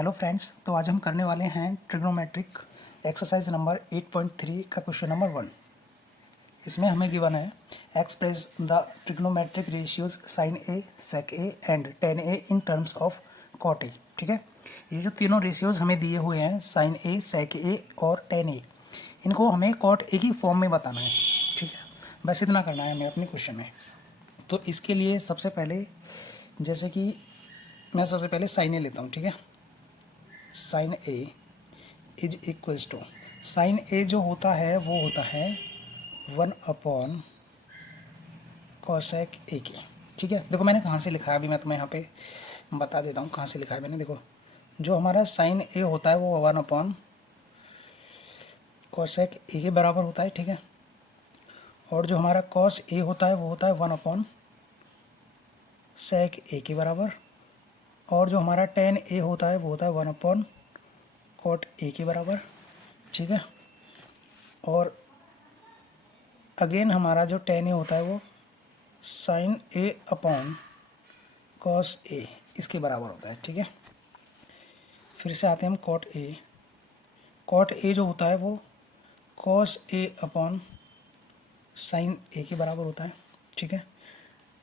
Hello friends, तो आज हम करने वाले हैं ट्रिग्नोमेट्रिक एक्सरसाइज नंबर 8.3 का क्वेश्चन नंबर 1। इसमें हमें गिवन है express the trigonometric ratios sine A, sec A and tan A in terms of cot A. ठीक है, ये जो तीनों रेशियोज हमें दिए हुए हैं साइन ए, सेक ए और टेन ए, इनको हमें कॉट ए की फॉर्म में बताना है। ठीक है, बस इतना करना है हमें अपने क्वेश्चन में। तो इसके लिए सबसे पहले जैसे कि मैं सबसे पहले साइन ए लेता हूँ। ठीक है, sine A is equals to, sine A जो होता है वो होता है 1/cosec ए के। ठीक है, देखो मैंने कहाँ से लिखा है, अभी मैं तुम्हें यहाँ पे बता देता हूँ कहाँ से लिखा है मैंने। देखो, जो हमारा साइन ए होता है वो 1/cosec ए के बराबर होता है। ठीक है, और जो हमारा cos ए होता है वो होता है 1/sec ए के बराबर, और जो हमारा tan ए होता है वो होता है 1/cot ए के बराबर। ठीक है, और अगेन हमारा जो tan ए होता है वो sin a/cos ए इसके बराबर होता है। ठीक है, फिर से आते हैं हम cot ए। cot ए जो होता है वो cos a/sin ए के बराबर होता है। ठीक है,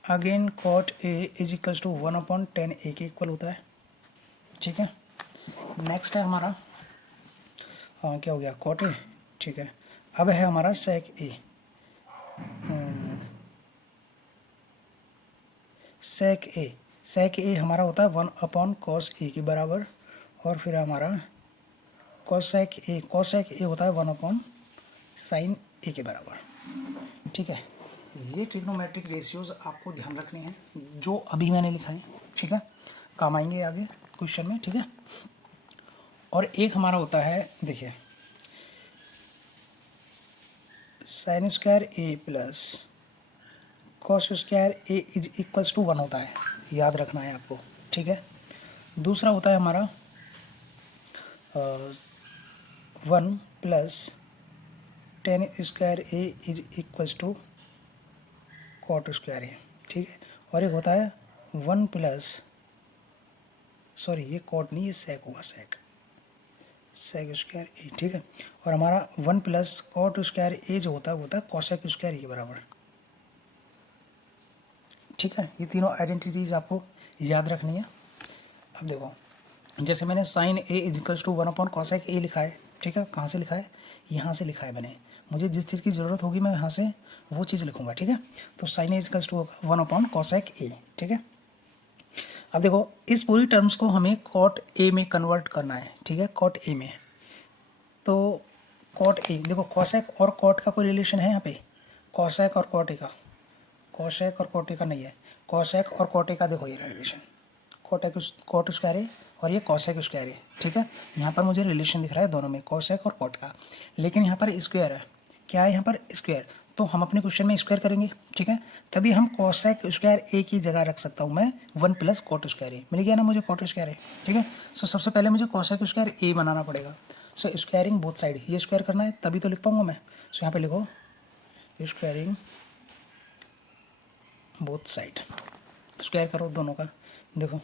again cot A is equals to 1/tan A के इक्वल होता है। ठीक है, नेक्स्ट है हमारा क्या हो गया, cot ए। ठीक है, अब है हमारा sec ए। sec ए हमारा होता है 1/cos ए के बराबर, और फिर हमारा cosec ए होता है 1/sin ए के बराबर। ठीक है, ये ट्रिग्नोमेट्रिक रेशियोज आपको ध्यान रखने हैं जो अभी मैंने लिखा है। ठीक है, काम आएंगे आगे क्वेश्चन में। ठीक है, और एक हमारा होता है, देखिए, sine square A plus cos square A is equals to 1 होता है, याद रखना है आपको। ठीक है, दूसरा होता है हमारा 1 plus tan square A is equals to cot square A. ठीक है, और एक होता है 1 प्लस, सॉरी ये कॉट नहीं, ये सेक होगा, सेक स्क्वायर ए। ठीक है, और हमारा 1 प्लस कॉट स्क्वायर ए जो होता है वो होता है कॉसेक स्क्वायर ए के बराबर। ठीक है, ये तीनों आइडेंटिटीज आपको याद रखनी है। अब देखो, जैसे मैंने sine A is equals to 1/cosec A लिखा है। ठीक है, कहाँ से लिखा है, यहाँ से लिखा है मैंने। मुझे जिस चीज़ की ज़रूरत होगी मैं यहाँ से वो चीज़ लिखूँगा। ठीक है, तो sine A is equals to होगा 1/cosec ए। ठीक है, अब देखो इस पूरी टर्म्स को हमें कॉट ए में कन्वर्ट करना है। ठीक है, कॉट ए में, तो कॉट ए, देखो कॉसेक और कॉट का कोई रिलेशन है यहाँ पे, कॉसेक और कॉट ए का, कॉसेक और कॉट ए का नहीं है। कॉसेक और कॉट ए का देखो ये रिलेशन, कॉट स्क्वायर ए और ये कॉसेक स्क्वायर ए। ठीक है, यहाँ पर मुझे रिलेशन दिख रहा है दोनों में, कॉसेक और कॉट का, लेकिन यहाँ पर स्क्वायर है। क्या है यहाँ पर, स्क्वायर, तो हम अपने क्वेश्चन में स्क्वायर करेंगे। ठीक है, तभी हम कॉसेक स्क्वायर ए की जगह रख सकता हूँ मैं 1 प्लस कॉट स्क्वायर ए, मिल गया ना मुझे कॉट स्क्वायर ए। ठीक है, सो सबसे पहले मुझे कॉसेक स्क्वायर ए बनाना पड़ेगा। सो स्क्वायरिंग बोथ साइड, ये स्क्वायर करना है तभी तो लिख पाऊंगा मैं। सो यहाँ पे लिखो स्क्वायरिंग बोथ साइड, स्क्वायर करो दोनों का। देखो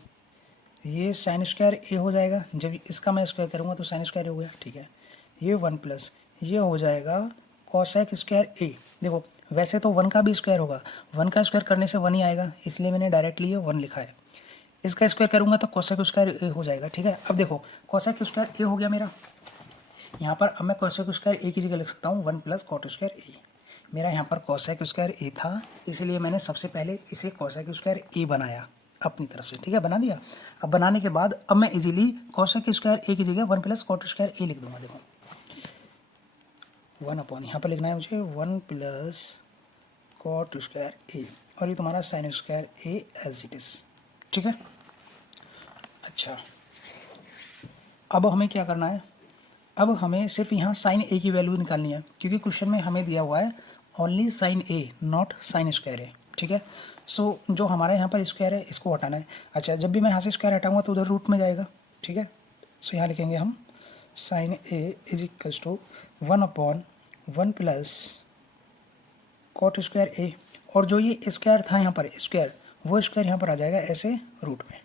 ये साइन स्क्वायर ए हो जाएगा, जब इसका मैं स्क्वायर करूँगा तो साइन स्क्वायर हो गया। ठीक है, ये 1 प्लस ये हो जाएगा कॉसेक स्क्वायर ए। देखो वैसे तो 1 का भी स्क्वायर होगा, 1 का स्क्वायर करने से 1 ही आएगा, इसलिए मैंने डायरेक्टली ये 1 लिखा है। इसका स्क्वायर करूँगा तो कॉसेक स्क्वायर ए हो जाएगा। ठीक है, अब देखो कॉसेक स्क्वायर ए हो गया मेरा, यहाँ पर अब मैं कॉसेक स्क्वायर ए की जगह लिख सकता हूँ 1 प्लस कॉट स्क्वायर ए। मेरा यहाँ पर कॉसेक स्क्वायर ए था, इसलिए मैंने सबसे पहले इसे कॉसेक स्क्वायर ए बनाया अपनी तरफ से। ठीक है, बना दिया। अब बनाने के बाद अब मैं इजीली कॉसेक स्क्वायर ए की जगह 1 प्लस कॉट स्क्वायर ए लिख दूंगा। देखो 1/, यहाँ पर लिखना है मुझे 1 प्लस कॉट स्क्वायर ए, और ये तुम्हारा sine square A as it is. ठीक है, अच्छा अब हमें क्या करना है, अब हमें सिर्फ यहाँ साइन ए की वैल्यू निकालनी है, क्योंकि क्वेश्चन में हमें दिया हुआ है only sine A not sine square A. ठीक है, सो जो हमारे यहाँ पर स्क्वायर है इसको हटाना है। अच्छा, जब भी मैं यहाँ से स्क्वायर हटाऊंगा तो उधर रूट में जाएगा। ठीक है, सो यहाँ लिखेंगे हम sine A is equals to 1/1 plus cot square A, और जो ये स्क्वायर था यहाँ पर स्क्वायर, वो स्क्वायर यहाँ पर आ जाएगा ऐसे रूट में।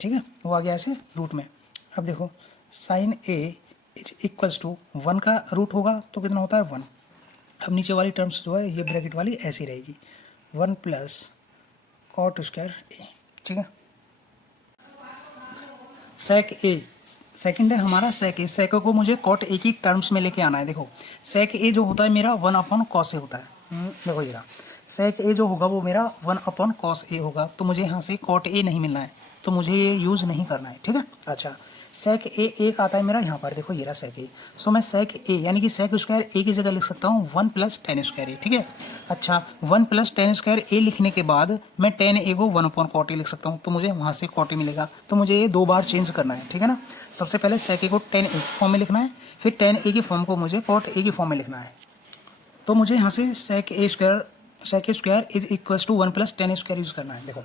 ठीक है, वो आ गया ऐसे रूट में। अब देखो sine A is equals to 1 का रूट होगा तो कितना होता है 1। अब नीचे वाली टर्म्स जो है ये ब्रैकेट वाली ऐसी रहेगी 1 प्लस कॉट स्क्वायर ए। ठीक है, सेक ए सेकंड है हमारा सेक ए। सेक को मुझे कॉट ए की टर्म्स में लेके आना है। देखो सेक ए जो होता है मेरा 1 अपॉन कॉस ए होता है। देखो जरा सेक ए जो होगा वो मेरा 1 अपॉन कॉस ए होगा, तो मुझे यहाँ से कॉट ए नहीं मिलना है, तो मुझे ये यूज़ नहीं करना है। ठीक है, अच्छा सेक ए एक आता है मेरा यहाँ पर, देखो ये रहा सेक ए। सो मैं सेक ए यानी कि सेक स्क्वायर ए की जगह लिख सकता हूँ 1 प्लस टेन स्क्वायर ए। ठीक है, अच्छा 1 प्लस टेन स्क्वायर ए लिखने के बाद मैं टेन ए को 1 अपॉन कॉट ए लिख सकता हूँ, तो मुझे वहाँ से कॉट ए मिलेगा। तो मुझे ये 2 बार चेंज करना है। ठीक है ना, सबसे पहले सेक ए को टेन ए फॉर्म में लिखना है, फिर टेन ए की फॉर्म को मुझे कॉट ए की फॉर्म में लिखना है। तो मुझे यहाँ से sec A square is equals to 1 plus tan square use करना है। देखो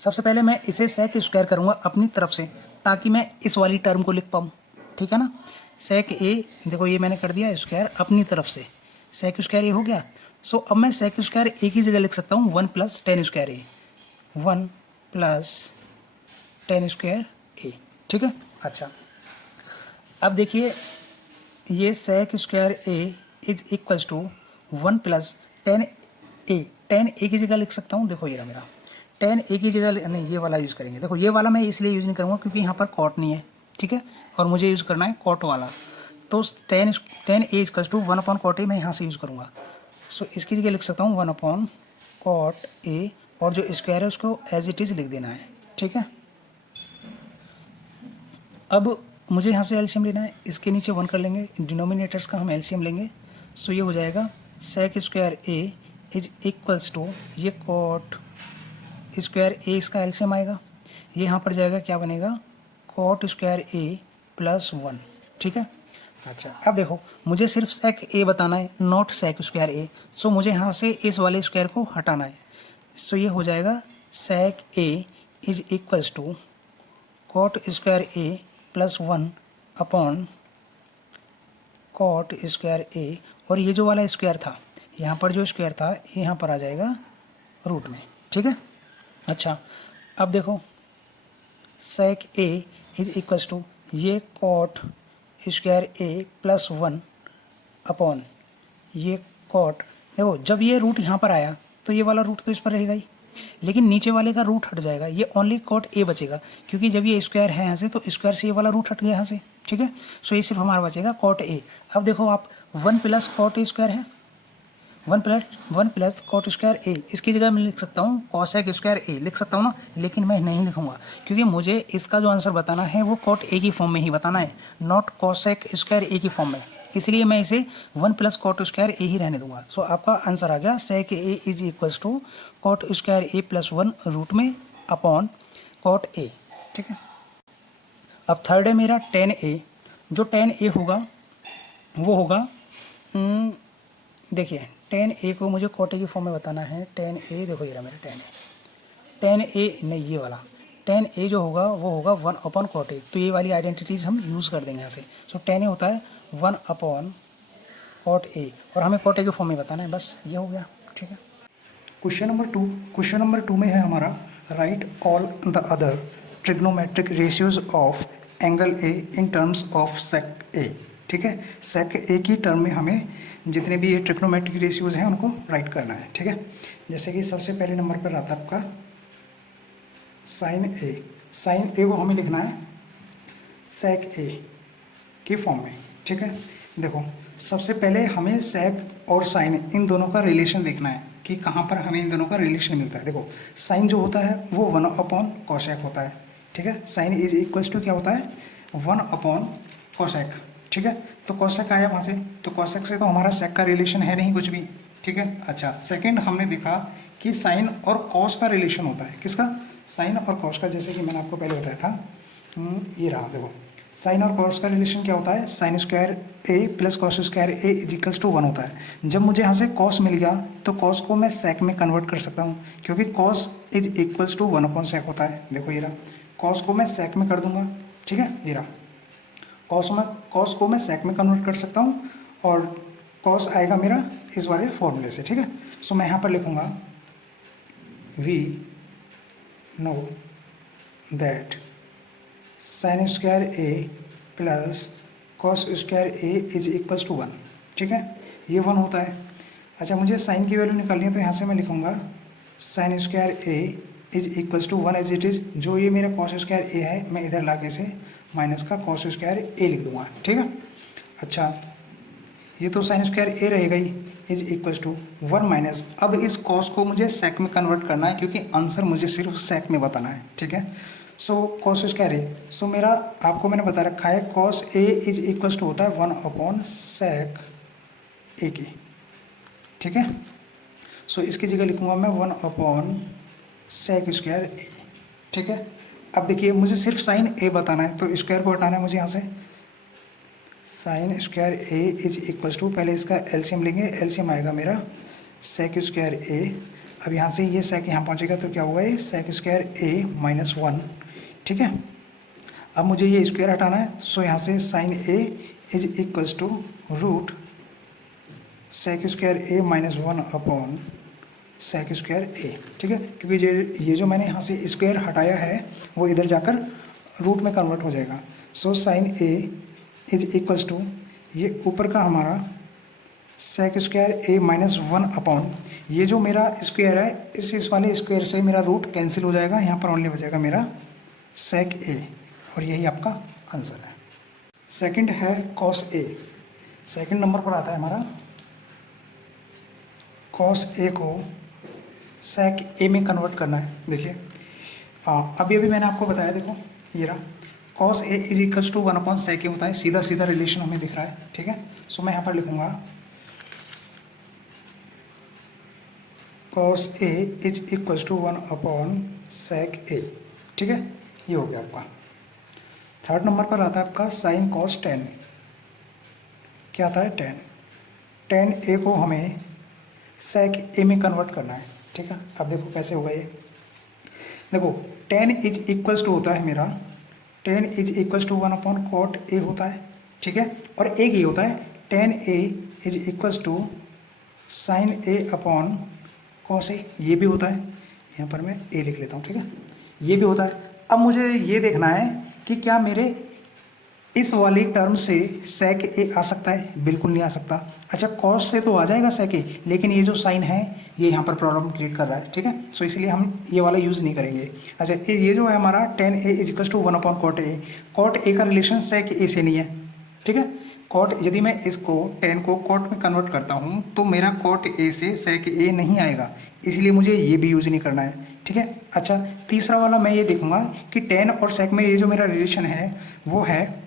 सबसे पहले मैं इसे सेक स्क्वायर करूँगा अपनी तरफ से, ताकि मैं इस वाली टर्म को लिख पाऊँ। ठीक है ना, सेक ए देखो ये मैंने कर दिया स्क्वायर अपनी तरफ से, सेक स्क्वायर ए हो गया। सो अब मैं सेक स्क्वायर ए की जगह लिख सकता हूँ 1 plus tan square A, 1 plus tan square A. ठीक है, अच्छा अब देखिए ये sec square A is equals to 1 plus tan A. Tan A की जगह लिख सकता हूँ, देखो ये रहा मेरा टेन ए की जगह नहीं ये वाला यूज़ करेंगे। देखो ये वाला मैं इसलिए यूज़ नहीं करूँगा क्योंकि यहाँ पर कॉट नहीं है। ठीक है, और मुझे यूज़ करना है कॉट वाला, तो tan A equals to 1 upon cot A मैं यहाँ से यूज़ करूँगा। सो इसकी जगह लिख सकता हूँ 1 अपॉन कॉट ए, और जो स्क्वायर है उसको एज इट इज़ लिख देना है। ठीक है, अब मुझे यहाँ से एलसीएम लेना है, इसके नीचे 1 कर लेंगे, डिनोमिनेटर्स का हम एलसीएम लेंगे। सो ये हो जाएगा sec square A is equals to ये कॉट स्क्वायर ए, इसका एलसीएम आएगा, ये यहाँ पर जाएगा क्या बनेगा कॉट स्क्वायर ए प्लस 1। ठीक है, अच्छा अब देखो मुझे सिर्फ सेक ए बताना है, नॉट सेक स्क्वायर ए। सो मुझे यहाँ से इस वाले स्क्वायर को हटाना है। सो ये हो जाएगा sec A is equals to cot square A plus 1 upon cot square A, और ये जो वाला स्क्वायर था यहाँ पर जो स्क्वायर था ये यहाँ पर आ जाएगा रूट में। ठीक है, अच्छा अब देखो सेक ए इज इक्वल्स टू ये cot square A plus 1 upon ये कॉट। देखो जब ये रूट यहाँ पर आया तो ये वाला रूट तो इस पर रहेगा ही, लेकिन नीचे वाले का रूट हट जाएगा, ये ओनली कॉट ए बचेगा, क्योंकि जब ये स्क्वायर है यहाँ से तो स्क्वायर से ये वाला रूट हट गया यहाँ से। ठीक है, सो ये सिर्फ हमारा बचेगा कॉट ए। अब देखो आप 1 प्लस कॉट ए स्क्वायर है, 1 प्लस कॉट स्क्वायर ए, इसकी जगह मैं लिख सकता हूँ कॉसेक स्क्वायर ए लिख सकता हूँ ना, लेकिन मैं नहीं लिखूंगा क्योंकि मुझे इसका जो आंसर बताना है वो कॉट ए की फॉर्म में ही बताना है, नॉट कॉसेक स्क्वायर ए की फॉर्म में, इसलिए मैं इसे 1 प्लस कॉट स्क्वायर ए ही रहने दूंगा। सो आपका आंसर आ गया sec A is equals to cot square A plus 1 root में अपॉन कॉट ए। ठीक है, अब थर्ड है मेरा टेन ए। जो टेन ए होगा वो होगा देखिए टेन ए को मुझे कॉट ए की फॉर्म में बताना है। टेन ए देखो ये रहा मेरा टेन ए नहीं ये वाला टेन ए जो होगा वो होगा 1 अपॉन कॉट ए, तो ये वाली आइडेंटिटीज़ हम यूज़ कर देंगे यहाँ से। सो टेन ए होता है 1 अपॉन कॉट ए, और हमें कॉट ए के फॉर्म में बताना है, बस ये हो गया। ठीक है, क्वेश्चन नंबर टू में है हमारा write all the other trigonometric ratios of angle A in terms of sec A. ठीक है, सेक ए की टर्म में हमें जितने भी ये ट्रिग्नोमेट्रिक रेशियोज हैं उनको राइट करना है। ठीक है, जैसे कि सबसे पहले नंबर पर आता है आपका साइन ए। साइन ए को हमें लिखना है सेक ए की फॉर्म में। ठीक है, देखो सबसे पहले हमें सेक और साइन इन दोनों का रिलेशन देखना है कि कहाँ पर हमें इन दोनों का रिलेशन मिलता है। देखो साइन जो होता है वो 1 अपॉन कोसेक होता है। ठीक है, साइन इज इक्वल्स टू क्या होता है 1 अपॉन कोसेक। ठीक है, तो कोसेक आया वहाँ से, तो कोसेक से तो हमारा सेक का रिलेशन है नहीं कुछ भी। ठीक है, अच्छा सेकंड हमने देखा कि साइन और कॉस का रिलेशन होता है। किसका, साइन और कॉस का, जैसे कि मैंने आपको पहले बताया था ये रहा। देखो साइन और कॉस का रिलेशन क्या होता है, sine square A plus cos square A is equals to 1 होता है। जब मुझे यहाँ से कॉस मिल गया तो कॉस को मैं सेक में कन्वर्ट कर सकता हूँ, क्योंकि cos is equals to 1 upon sec होता है। देखो ये रहा, कॉस को मैं सेक में कर दूंगा। ठीक है, ये रहा कॉस को मैं सेक में कन्वर्ट कर सकता हूँ, और कॉस आएगा मेरा इस वाले फॉर्मूले से। ठीक है, सो मैं यहाँ पर लिखूँगा we know that sine square A plus cos square A is equals to 1, ठीक है, ये 1 होता है। अच्छा, मुझे साइन की वैल्यू निकालनी है, तो यहाँ से मैं लिखूँगा sine square A is equals to 1 as it is. जो ये मेरा कॉस स्क्वायर ए है, मैं इधर ला के इसे माइनस का कॉस स्क्वायर ए लिख दूँगा, ठीक है। अच्छा, ये तो साइन स्क्वायर ए रहेगा ही, इज इक्वल्स टू 1 माइनस, अब इस कॉस को मुझे सेक में कन्वर्ट करना है, क्योंकि आंसर मुझे सिर्फ सेक में बताना है, ठीक है। सो कॉस स्क्वायर ए, सो मेरा आपको मैंने बता रखा है cos A is equals to होता है 1 सेक ए की, ठीक है। सो इसकी जगह लिखूंगा मैं 1 सेक स्क्वायर ए, ठीक है। अब देखिए, मुझे सिर्फ साइन ए बताना है, तो स्क्वायर को हटाना है मुझे यहाँ से। Sine square A is equals to, पहले इसका एलसीएम लेंगे, एलसीएम आएगा मेरा सेक स्क्वायर ए। अब यहाँ से ये सेक यहाँ पहुँचेगा, तो क्या होगा, ये सेक स्क्वायर ए माइनस 1, ठीक है। अब मुझे ये स्क्वायर हटाना है, सो यहाँ से sine A is equals to root sec square A minus 1 sec square A, ठीक है। क्योंकि ये जो मैंने यहाँ से स्क्वायर हटाया है, वो इधर जाकर रूट में कन्वर्ट हो जाएगा। So sine A is equals to, ये ऊपर का हमारा सेक स्क्वायर ए माइनस 1 ये जो मेरा स्क्वायर है, इस वाले स्क्वायर से मेरा रूट कैंसिल हो जाएगा, यहाँ पर ओनली बचेगा मेरा सेक ए, और यही आपका आंसर है। सेकंड है कॉस ए, सेकंड नंबर पर आता है हमारा कॉस ए को सेक ए में कन्वर्ट करना है। देखिए, अभी मैंने आपको बताया, देखो ये रहा cos A is equals to 1 sec A होता है, सीधा सीधा रिलेशन हमें दिख रहा है, ठीक है। सो मैं यहाँ पर लिखूँगा cos A is equals to 1 sec A, ठीक है, ये हो गया आपका। थर्ड नंबर पर आता है आपका साइन कॉस टेन, क्या आता है, टेन ए को हमें सेक ए में कन्वर्ट करना है, ठीक है। अब देखो कैसे होगा ये, देखो टेन इज इक्वल्स टू होता है मेरा, tan is equals to 1 cot A होता है, ठीक है। और एक ही होता है tan A is equals to sine A upon cos A, ये भी होता है, यहाँ पर मैं ए लिख लेता हूँ, ठीक है, ये भी होता है। अब मुझे ये देखना है कि क्या मेरे इस वाली टर्म से सेक ए आ सकता है, बिल्कुल नहीं आ सकता। अच्छा, कॉस से तो आ जाएगा सेक ए, लेकिन ये जो साइन है ये यहाँ पर प्रॉब्लम क्रिएट कर रहा है, ठीक है। सो इसलिए हम ये वाला यूज़ नहीं करेंगे। अच्छा, ये जो है हमारा tan A equals to 1 cot A का रिलेशन सेक ए से नहीं है, ठीक है। कॉट, यदि मैं इसको टेन को कॉट में कन्वर्ट करता हूँ, तो मेरा कॉट ए से सेक ए नहीं आएगा, इसलिए मुझे ये भी यूज़ नहीं करना है, ठीक है। अच्छा, तीसरा वाला मैं ये देखूँगा कि टेन और सेक में ये जो मेरा रिलेशन है वो है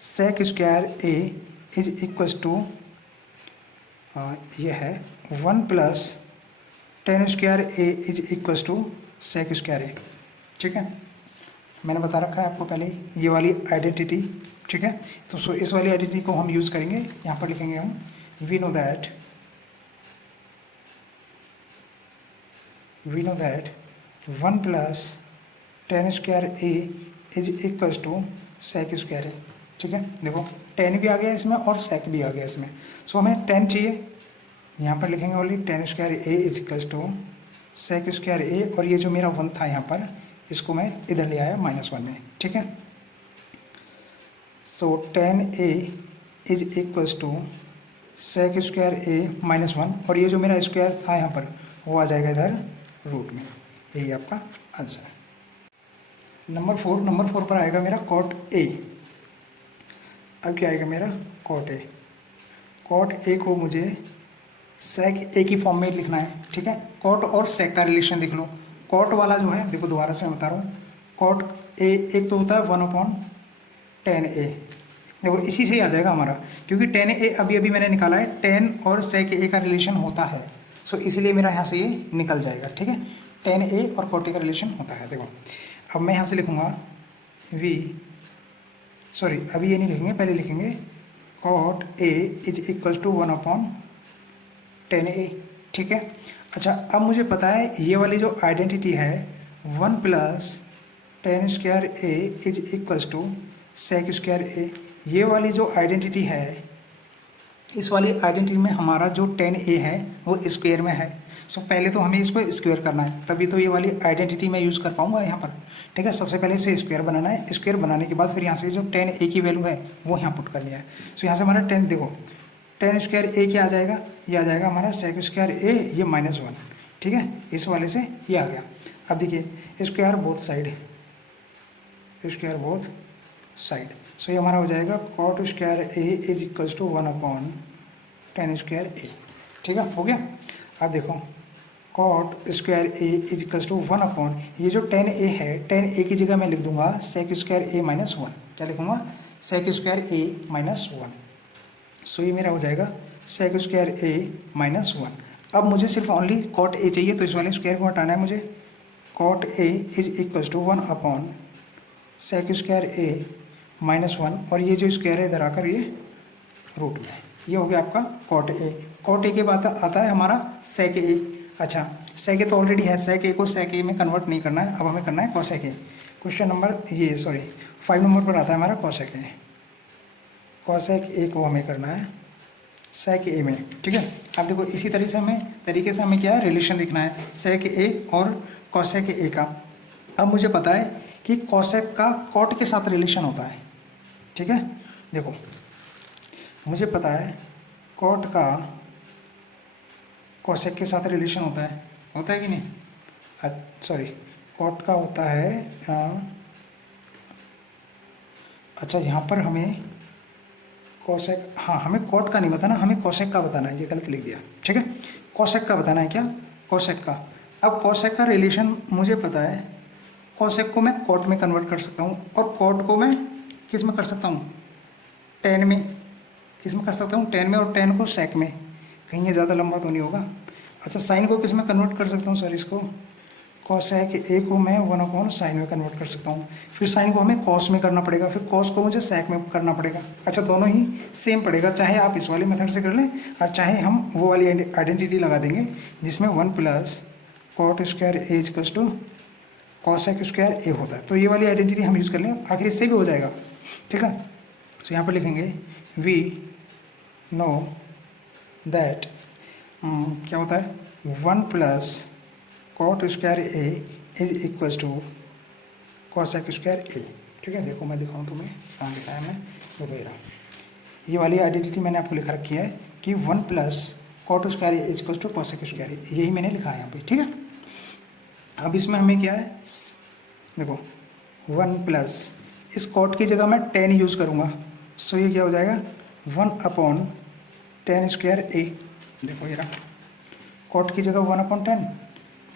sec square A is equals to, ये है 1 plus tan square A is equals to sec square A, ठीक है। मैंने बता रखा है आपको पहले ये वाली आइडेंटिटी, ठीक है। तो सो इस वाली आइडेंटिटी को हम यूज़ करेंगे, यहाँ पर लिखेंगे हम we know that 1 plus tan square A is equals to sec square A, ठीक है। देखो टेन भी आ गया इसमें और सेक भी आ गया इसमें। सो हमें 10 चाहिए, यहाँ पर लिखेंगे only tan square A is equals to sec square A, और ये जो मेरा 1 था यहाँ पर, इसको मैं इधर ले आया -1 में, ठीक है। So tan A is equals to sec square A -1, और ये जो मेरा स्क्वायर था यहाँ पर वो आ जाएगा इधर रूट में, यही आपका आंसर है। नंबर 4 पर आएगा मेरा कॉट ए। अब क्या आएगा मेरा कॉट ए, कॉट ए को मुझे सेक ए की फॉर्म में लिखना है, ठीक है। कॉट और सेक का रिलेशन देख लो, कॉट वाला जो है, देखो दोबारा से मैं बता रहा हूँ, कॉट ए एक तो होता है 1/10 ए, देखो इसी से ही आ जाएगा हमारा, क्योंकि 10 ए अभी मैंने निकाला है, 10 और सेक ए का रिलेशन होता है, सो इसीलिए मेरा यहाँ से ये निकल जाएगा, ठीक है। 10 ए और कॉट ए का रिलेशन होता है। देखो अब मैं यहाँ से लिखूँगा अभी ये नहीं लिखेंगे, पहले लिखेंगे cot A is equals to 1/10 A, ठीक है। अच्छा, अब मुझे पता है ये वाली जो आइडेंटिटी है 1 plus tan square A is equals to sec square A, ये वाली जो आइडेंटिटी है इस वाली आइडेंटिटी में हमारा जो 10a है वो स्क्वायर में है। सो पहले तो हमें इसको स्क्वायर करना है, तभी तो ये वाली आइडेंटिटी मैं यूज़ कर पाऊंगा यहाँ पर। ठीक है, सबसे पहले इसे स्क्वायर बनाना है, स्क्वायर बनाने के बाद फिर यहाँ से जो 10a की वैल्यू है वो यहाँ पुट करनी है। सो यहाँ से हमारा 10 देखो 10 स्क्वायर a क्या आ जाएगा, ये आ जाएगा हमारा सेक स्क्वायर a, ये -1। ठीक है, इस वाले से ये आ गया। अब देखिए square both side, square both side. So ये हमारा हो जाएगा cot square A is equals to 1/10 square A. ठीक है, हो गया। अब देखो cot square A is equals to 1 ये जो 10a है 10a की जगह मैं लिख दूंगा सेक स्क्वायर a -1। क्या लिखूंगा, सेक स्क्वायर a -1। सो ये मेरा हो जाएगा सेक स्क्वायर a -1। अब मुझे सिर्फ ओनली कॉट a चाहिए, तो इस वाले स्क्वायर को हटाना है मुझे। Cot a is equals to 1 sec square a -1, और ये जो स्क्वायर है इधर आकर ये रूट में, ये हो गया आपका कॉट ए। कॉट ए के बाद आता है हमारा सेक ए। अच्छा, सेक ए तो ऑलरेडी है, सेक ए को सेक ए में कन्वर्ट नहीं करना है, अब हमें करना है कॉसेक ए। क्वेश्चन नंबर 5 नंबर पर आता है हमारा कॉसेक ए। कॉसेक ए को हमें करना है सेक ए में। ठीक है, अब देखो इसी तरीके से हमें क्या है, रिलेशन दिखना है सेक ए और कॉसेक ए का। अब मुझे पता है कि कॉसेक का कॉट के साथ रिलेशन होता है। ठीक है, देखो मुझे पता है कॉट का कॉसेक के साथ रिलेशन होता है कि नहीं, सॉरी कॉट का होता है अच्छा यहाँ पर हमें कॉसेक, हाँ हमें कॉट का नहीं बताना, हमें कॉसेक का बताना है, ये गलत लिख दिया। ठीक है, कॉसेक का बताना है, क्या कॉसेक का। अब कॉसेक का रिलेशन मुझे पता है, कॉसेक को मैं कॉट में कन्वर्ट कर सकता हूँ, और कॉट को मैं किस में कर सकता हूँ, टेन में। किस में कर सकता हूँ, टेन में, और टेन को सेक में। कहीं ये ज़्यादा लंबा तो नहीं होगा। अच्छा, साइन को किस में कन्वर्ट कर सकता हूँ सर, इसको कॉसेक ए को मैं 1/sin में कन्वर्ट कर सकता हूँ। फिर साइन को हमें कॉस में करना पड़ेगा, फिर कॉस को मुझे सेक में करना पड़ेगा। अच्छा, दोनों ही सेम पड़ेगा, चाहे आप इस वाले मेथड से कर लें और चाहे हम वो वाली आइडेंटिटी लगा देंगे जिसमें 1 + cot square A equals to cosec square A होता है। तो ये वाली आइडेंटिटी हम यूज़ कर लें, आखिर इससे भी हो जाएगा। ठीक है, तो यहाँ पर लिखेंगे वी नो दैट क्या होता है, 1 + cot square A is equals to cosec square A. ठीक है, देखो मैं दिखाऊँ तुम्हें कहाँ लिखा है, मैं देखो ये वाली आइडेंटिटी मैंने आपको लिखा रखी है कि 1 + cot square A is equals to cosec square A, यही मैंने लिखा है यहाँ पे। ठीक है, अब इसमें हमें क्या है, देखो 1 + इस कॉट की जगह मैं 10 यूज़ करूँगा। सो ये क्या हो जाएगा 1/10 स्क्वायर ए। देखो ये रहा कॉट की जगह 1/10,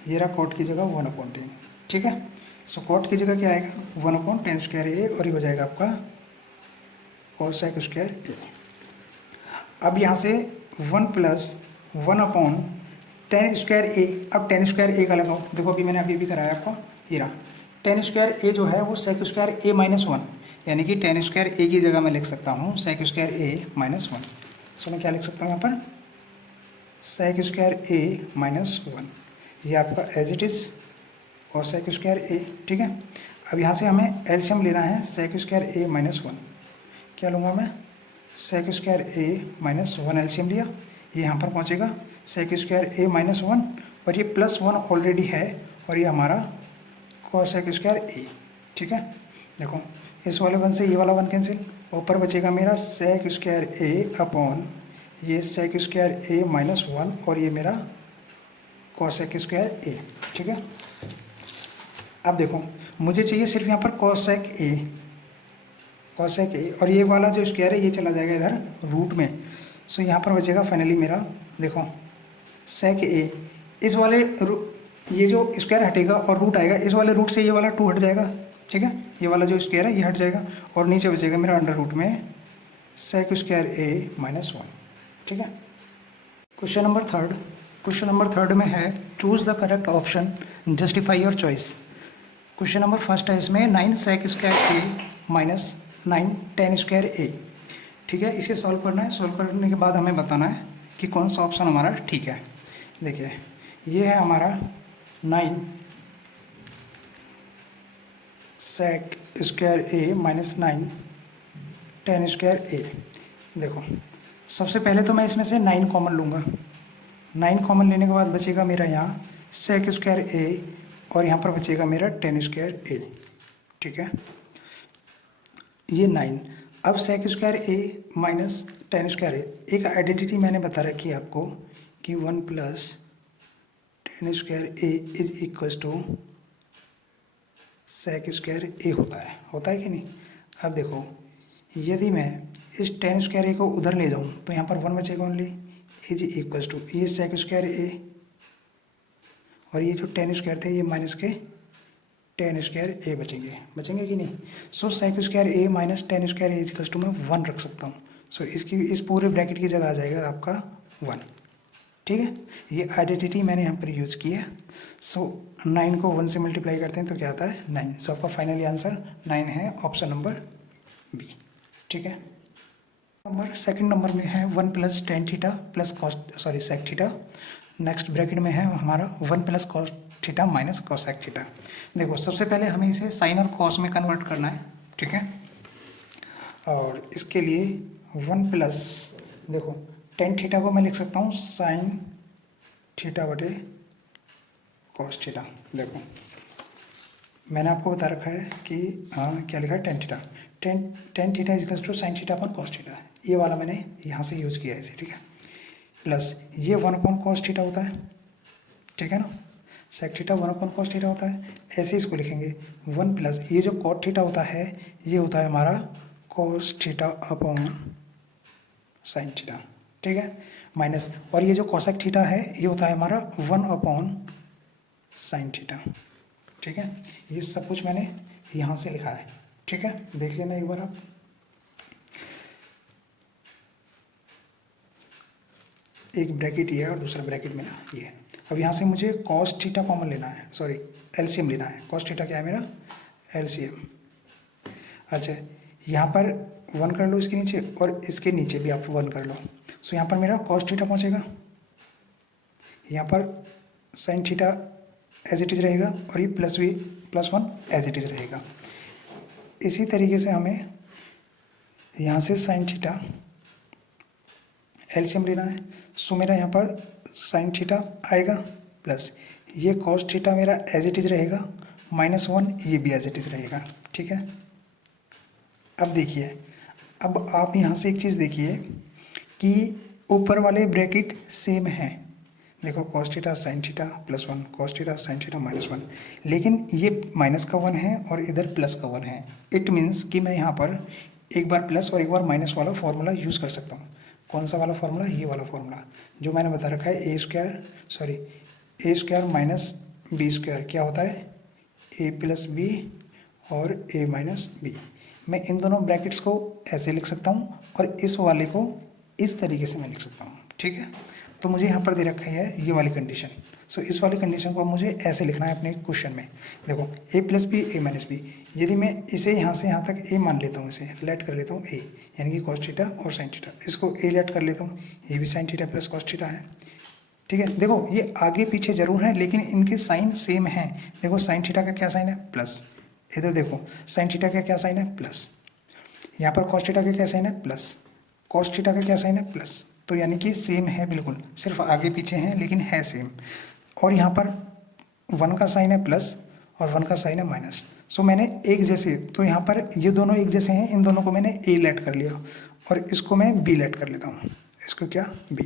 ये रहा कॉट की जगह 1/10। ठीक है, सो कॉट की जगह क्या आएगा 1/10 स्क्वायर ए, और ये हो जाएगा आपका कॉसेक स्क्वायर ए। अब यहाँ से 1 + 1/10 स्क्वायर ए, अब 10 स्क्वायर ए का लगाओ। देखो अभी मैंने अभी कराया आपको, ये रहा 10 स्क्वायर ए जो है वो सेक स्क्वायर ए -1, यानी कि 10 स्क्वायर ए की जगह मैं लिख सकता हूँ सेक स्क्वायर ए -1। सो मैं क्या लिख सकता हूँ यहाँ पर, सेक स्क्वायर ए -1, ये आपका as it is cosec square A. ठीक है, अब यहाँ से हमें एलसीएम लेना है सेक स्क्वायर ए -1। क्या लूँगा मैं, सेक स्क्वायर ए -1 एलसीएम लिया, ये यहाँ पर पहुँचेगा सेक स्क्वायर ए -1, और ये +1 ऑलरेडी है, और ये हमारा कॉसेक स्क्वायर ए। ठीक है, देखो इस वाले 1 से ये वाला 1 कैंसिल, ऊपर बचेगा मेरा सेक स्क्वायर ए अपॉन ये सेक स्क्वायर ए -1, और ये मेरा कॉसेक स्क्वायर ए। ठीक है, अब देखो मुझे चाहिए सिर्फ यहाँ पर कॉसेक ए, और ये वाला जो स्क्वायर है ये चला जाएगा इधर रूट में। सो यहाँ पर बचेगा फाइनली मेरा, देखो सेक ए, इस वाले ये जो स्क्वायर हटेगा और रूट आएगा, इस वाले रूट से ये वाला 2 हट जाएगा। ठीक है, ये वाला जो स्क्वायर है ये हट जाएगा, और नीचे बचेगा मेरा अंडर रूट में सेक स्क्वायर ए -1। ठीक है, क्वेश्चन नंबर थर्ड में है choose the correct option, justify your choice. Question number first है इसमें 9 सेक स्क्वायर ए -9 10 स्क्वायर ए। ठीक है, इसे सॉल्व करना है, सॉल्व करने के बाद हमें बताना है कि कौन सा ऑप्शन हमारा ठीक है। देखिए ये है हमारा 9 सेक स्क्वायर ए -9 10 स्क्वायर ए। देखो सबसे पहले तो मैं इसमें से 9 कॉमन लूँगा। 9 कॉमन लेने के बाद बचेगा मेरा यहाँ सेक स्क्वायर ए, और यहाँ पर बचेगा मेरा टेन स्क्वायर ए। ठीक है, ये 9। अब sec square A minus tan square A, एक आइडेंटिटी मैंने बता रखी है आपको कि 1 plus tan square A is equals to sec square A होता है कि नहीं। अब देखो, यदि मैं इस टेन स्क्वायर ए को उधर ले जाऊँ तो यहाँ पर 1 बचेगा ओनली, इज इक्वल्स टू ये सेक स्क्वायर ए, और ये जो टेन स्क्वायर थे ये माइनस के टेन स्क्वायर ए बचेंगे कि नहीं। So sec square A minus tan square A equals to मैं 1 रख सकता हूँ। सो इसकी इस पूरे ब्रैकेट की जगह आ जाएगा आपका 1। ठीक है, ये आइडेंटिटी मैंने यहाँ पर यूज़ की है। सो 9 को 1 से मल्टीप्लाई करते हैं तो क्या आता है 9। सो आपका फाइनली आंसर 9 है, ऑप्शन नंबर बी। ठीक है, सेकंड नंबर में है 1 plus tan theta plus sec theta. Next bracket में है हमारा 1 plus cos theta minus cosec theta. देखो, सबसे पहले हमें इसे साइन और कॉस में कन्वर्ट करना है। ठीक है, और इसके लिए 1 प्लस, देखो टेन थीटा को मैं लिख सकता हूँ साइन थीटा बटे कॉस थीटा। देखो मैंने आपको बता रखा है कि क्या लिखा है, tan theta. Tan theta is to sine theta upon cos theta, ये वाला मैंने यहाँ से यूज़ किया है इसे। ठीक है, प्लस ये 1 अपॉन कॉस थीटा होता है। ठीक है ना, sec theta 1 upon cos theta होता है। ऐसे इसको लिखेंगे 1 प्लस ये जो कॉट थीटा होता है ये होता है हमारा cos theta upon sine theta. ठीक है, माइनस, और ये जो कॉसेक थीटा है ये होता है हमारा 1 अपॉन साइन थीटा। ठीक है, ये सब कुछ मैंने यहाँ से लिखा है। ठीक है, देख लेना एक बार आप। एक ब्रैकेट ये है और दूसरा ब्रैकेट में ना ये है। अब यहाँ से मुझे कॉस थीटा कॉमन लेना है, सॉरी एलसीएम लेना है। कॉस थीटा क्या है मेरा, एलसीएम। अच्छा, यहाँ पर 1 कर लो इसके नीचे, और इसके नीचे भी आप 1 कर लो। सो यहाँ पर मेरा कॉस थीटा पहुँचेगा, यहाँ पर sine theta as it is रहेगा, और ये प्लस 1 एज इट इज़ रहेगा। इसी तरीके से हमें यहाँ से साइन थीटा एलसीएम लेना है। सो मेरा यहाँ पर साइन थीटा आएगा, प्लस ये कॉस थीटा मेरा एज इट इज़ रहेगा, -1 ये भी एज इट इज़ रहेगा। ठीक है, अब देखिए, अब आप यहाँ से एक चीज़ देखिए कि ऊपर वाले ब्रैकेट सेम हैं। देखो cos theta sine theta +1, cos theta sine theta -1, लेकिन ये माइनस का 1 है और इधर प्लस का 1 है। इट मीन्स कि मैं यहाँ पर एक बार प्लस और एक बार माइनस वाला फॉर्मूला यूज़ कर सकता हूँ। कौन सा वाला फॉर्मूला, ये वाला फॉर्मूला जो मैंने बता रखा है, A square minus B square क्या होता है, a प्लस बी और a माइनस बी। मैं इन दोनों ब्रैकेट्स को ऐसे लिख सकता हूँ और इस वाले को इस तरीके से मैं लिख सकता हूँ। ठीक है, तो मुझे यहाँ पर दे रखा है ये वाली कंडीशन। सो इस वाली कंडीशन को मुझे ऐसे लिखना है अपने क्वेश्चन में। देखो a plus B a minus B, यदि मैं इसे यहाँ से यहाँ तक a मान लेता हूँ, इसे लेट कर लेता हूँ a, यानी कि कॉस थीटा और साइन थीटा, इसको a लेट कर लेता हूँ, ये भी sine theta plus cos theta है। ठीक है, देखो ये आगे पीछे जरूर है लेकिन इनके साइन सेम हैं। देखो साइन थीटा का क्या साइन है, प्लस। इधर देखो साइन थीटा का क्या साइन है, प्लस। यहाँ पर कॉस थीटा का क्या साइन है, प्लस। कॉस थीटा का क्या साइन है, प्लस। तो यानी कि सेम है बिल्कुल, सिर्फ आगे पीछे हैं लेकिन है सेम। और यहाँ पर 1 का साइन है प्लस और 1 का साइन है माइनस। सो मैंने एक जैसे, तो यहाँ पर ये दोनों एक जैसे हैं, इन दोनों को मैंने a लेट कर लिया और इसको मैं b लेट कर लेता हूँ। इसको क्या, b,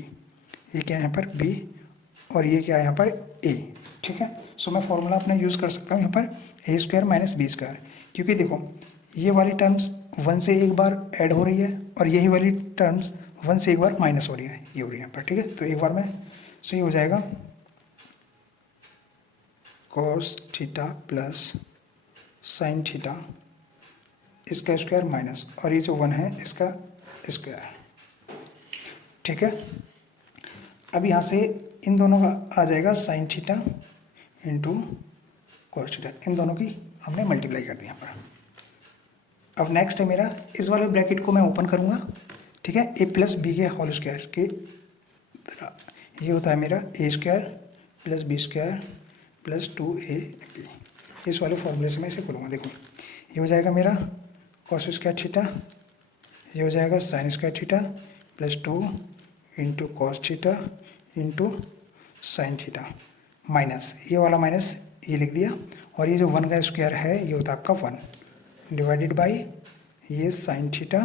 ये क्या है यहाँ पर b और ये क्या है यहाँ पर a। ठीक है, सो मैं फॉर्मूला अपना यूज़ कर सकता हूँ यहाँ पर a square minus B square, क्योंकि देखो ये वाली टर्म्स 1 से एक बार ऐड हो रही है और यही वाली टर्म्स 1 से एक बार माइनस हो रही है, ये हो रही है यहाँ पर। ठीक है, तो एक बार में सो ये हो जाएगा cos theta plus sine theta इसका स्क्वायर माइनस, और ये जो 1 है इसका स्क्वायर। ठीक है, अब यहाँ से इन दोनों का आ जाएगा sine theta into cos theta, इन दोनों की हमने मल्टीप्लाई कर दी यहाँ पर। अब नेक्स्ट है मेरा, इस वाले ब्रैकेट को मैं ओपन करूँगा। ठीक है, a प्लस बी के होल स्क्वायर के तरह, ये होता है मेरा a square plus B square plus 2ab। इस वाले फॉर्मूले से मैं इसे खोलूँगा। देखो ये हो जाएगा मेरा कॉस स्क्वायर थीटा, ये हो जाएगा sign square theta plus 2 into cos theta into sine theta minus ये वाला माइनस ये लिख दिया, और ये जो 1 का स्क्वायर है ये होता है आपका 1 डिवाइडेड बाई ये sine theta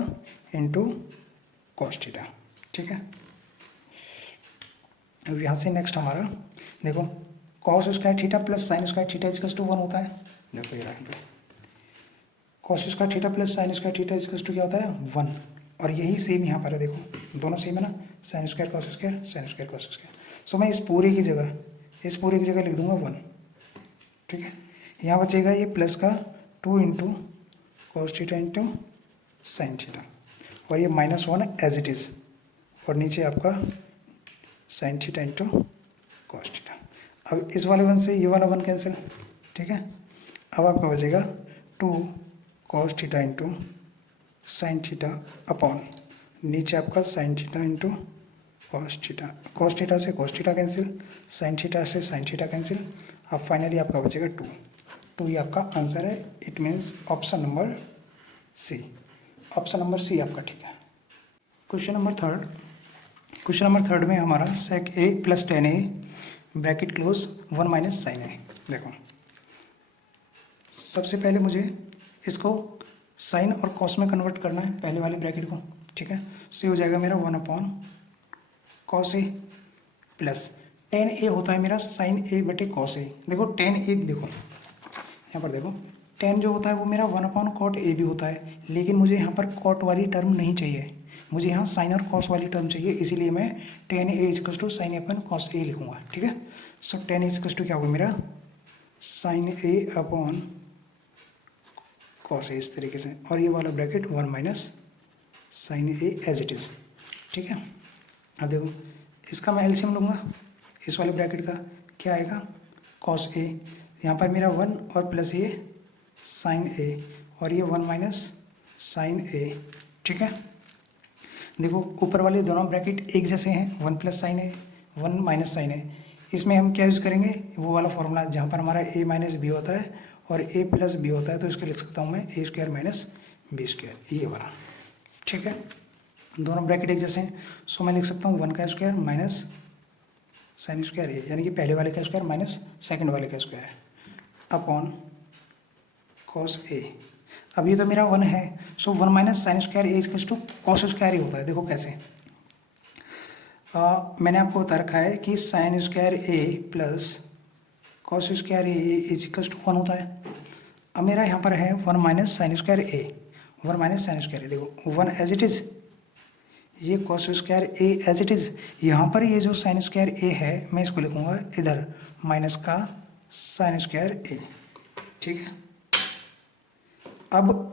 into cos theta. ठीक है, अब यहाँ से नेक्स्ट हमारा देखो cos square theta plus sine square theta equals to 1 होता है। देखो ये रहा cos square theta plus sine square theta equals to क्या होता है 1, और यही सेम यहाँ पर है, देखो दोनों सेम है ना, sine square cos square sine square cos square. So मैं इस पूरे की जगह लिख दूंगा 1। ठीक है, यहाँ बचेगा ये प्लस का 2 into cos theta into sine theta, और ये -1 एज इट इज़, और नीचे आपका sine theta into cos theta. अब इस वाले 1 से ये वाला 1 कैंसिल। ठीक है, अब आपका बचेगा 2 cos theta into sine theta upon नीचे आपका sine theta into cos theta. Cos theta से cos theta cancel, sine theta से साइन थीटा कैंसिल। अब फाइनली आपका बचेगा 2 ये आपका आंसर है। It means option number C. Option number C आपका ठीक है। क्वेश्चन नंबर थर्ड में हमारा sec A plus 10 A bracket close 1 minus sine A. देखो सबसे पहले मुझे इसको साइन और कॉस में कन्वर्ट करना है, पहले वाले ब्रैकेट को। ठीक है, सो ये हो जाएगा मेरा 1 अपॉन कॉस ए प्लस 10 ए होता है मेरा साइन ए बटे कॉस ए। देखो 10 ए देखो यहाँ पर देखो 10 जो होता है वो मेरा 1 अपॉन कॉट ए भी होता है, लेकिन मुझे यहाँ पर कॉट वाली टर्म नहीं चाहिए, मुझे यहाँ साइन और कॉस वाली टर्म चाहिए, इसीलिए मैं 10 A equals to sine upon cos A लिखूंगा। ठीक है, सो 10 इक्वल्स टू क्या होगा मेरा sine A upon cos A इस तरीके से, और ये वाला bracket 1 minus sine A as it is. ठीक है, अब देखो इसका मैं एलसीएम लूँगा, इस वाले ब्रैकेट का क्या आएगा कॉस ए, यहाँ पर मेरा 1 और प्लस ये साइन ए, और ये 1 माइनस साइन ए। ठीक है, देखो ऊपर वाले दोनों ब्रैकेट एक जैसे हैं, 1 प्लस साइन ए 1 माइनस साइन ए। इसमें हम क्या यूज़ करेंगे वो वाला फॉर्मूला जहाँ पर हमारा ए माइनस बी होता है और ए प्लस बी होता है, तो इसको लिख सकता हूँ मैं ए स्क्वायर माइनस बी स्क्वायर, ये वाला। ठीक है, दोनों ब्रैकेट एक जैसे हैं, सो मैं लिख सकता हूँ 1 का स्क्वायर माइनस साइन स्क्वायर ए, यानी कि पहले वाले का स्क्वायर माइनस सेकंड वाले का स्क्वायर अपॉन कॉस ए। अब ये तो मेरा 1 है, so 1 minus sine square A equals to cos square ही होता है। देखो कैसे मैंने आपको बता रखा है कि sine square A plus cos square A is equals to 1 होता है। अब मेरा यहाँ पर है 1 minus sine square A, 1 minus sine square A, देखो 1 एज इट इज़, ये cos square A as it is. यहाँ पर ये जो साइन स्क्वायर ए है मैं इसको लिखूँगा इधर माइनस का साइन स्क्वायर ए। ठीक है, अब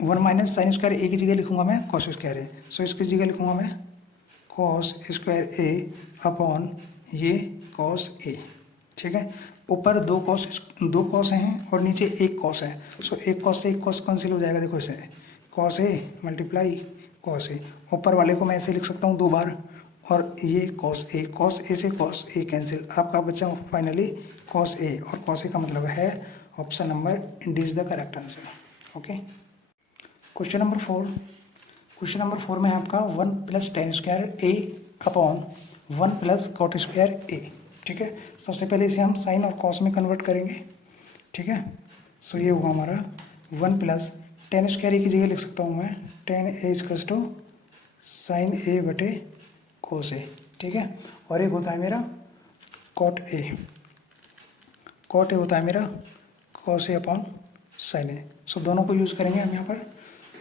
1 माइनस साइन स्क्वायर ए की जगह लिखूंगा मैं कॉस स्क्वायर ए, सो इसकी जगह लिखूंगा मैं कॉस स्क्वायर ए अपॉन ये कॉस ए। ठीक है, ऊपर दो कॉस हैं और नीचे एक कॉस है, सो एक कॉस से एक कॉस कैंसिल हो जाएगा। देखो इसे cos A multiply cos A, ऊपर वाले को मैं ऐसे लिख सकता हूँ 2 बार, और ये कॉस ए से कॉस ए कैंसिल, आपका बच्चा फाइनली कॉस ए, और कॉस ए का मतलब है option number D is the correct answer. Okay, question number 4 में आपका 1 plus tan square A upon 1 plus cot square A. ठीक है, सबसे पहले इसे हम साइन और कॉस में कन्वर्ट करेंगे। ठीक है, सो ये हुआ हमारा 1 प्लस टेन स्क्वायर ए की जगह लिख सकता हूँ मैं 10 ए इक्वल्स टू साइन ए बटे कोस ए। ठीक है, और एक होता है मेरा कॉट ए होता है मेरा कॉस ए अपॉन साइन ए। सो दोनों को यूज़ करेंगे हम यहाँ पर,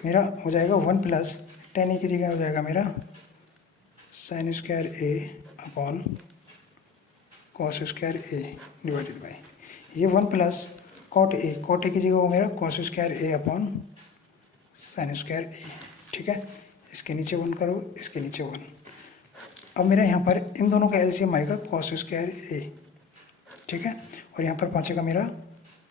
मेरा हो जाएगा 1 प्लस टेन ए की जगह हो जाएगा मेरा sine square A upon cos square A divided by ये 1 प्लस कॉट ए की जगह हो मेरा cos square A upon sine square A. ठीक है, इसके नीचे 1 करो, इसके नीचे 1। अब मेरा यहाँ पर इन दोनों का एलसीएम आएगा कॉस स्क्वायर ए। ठीक है, और यहाँ पर पहुँचेगा मेरा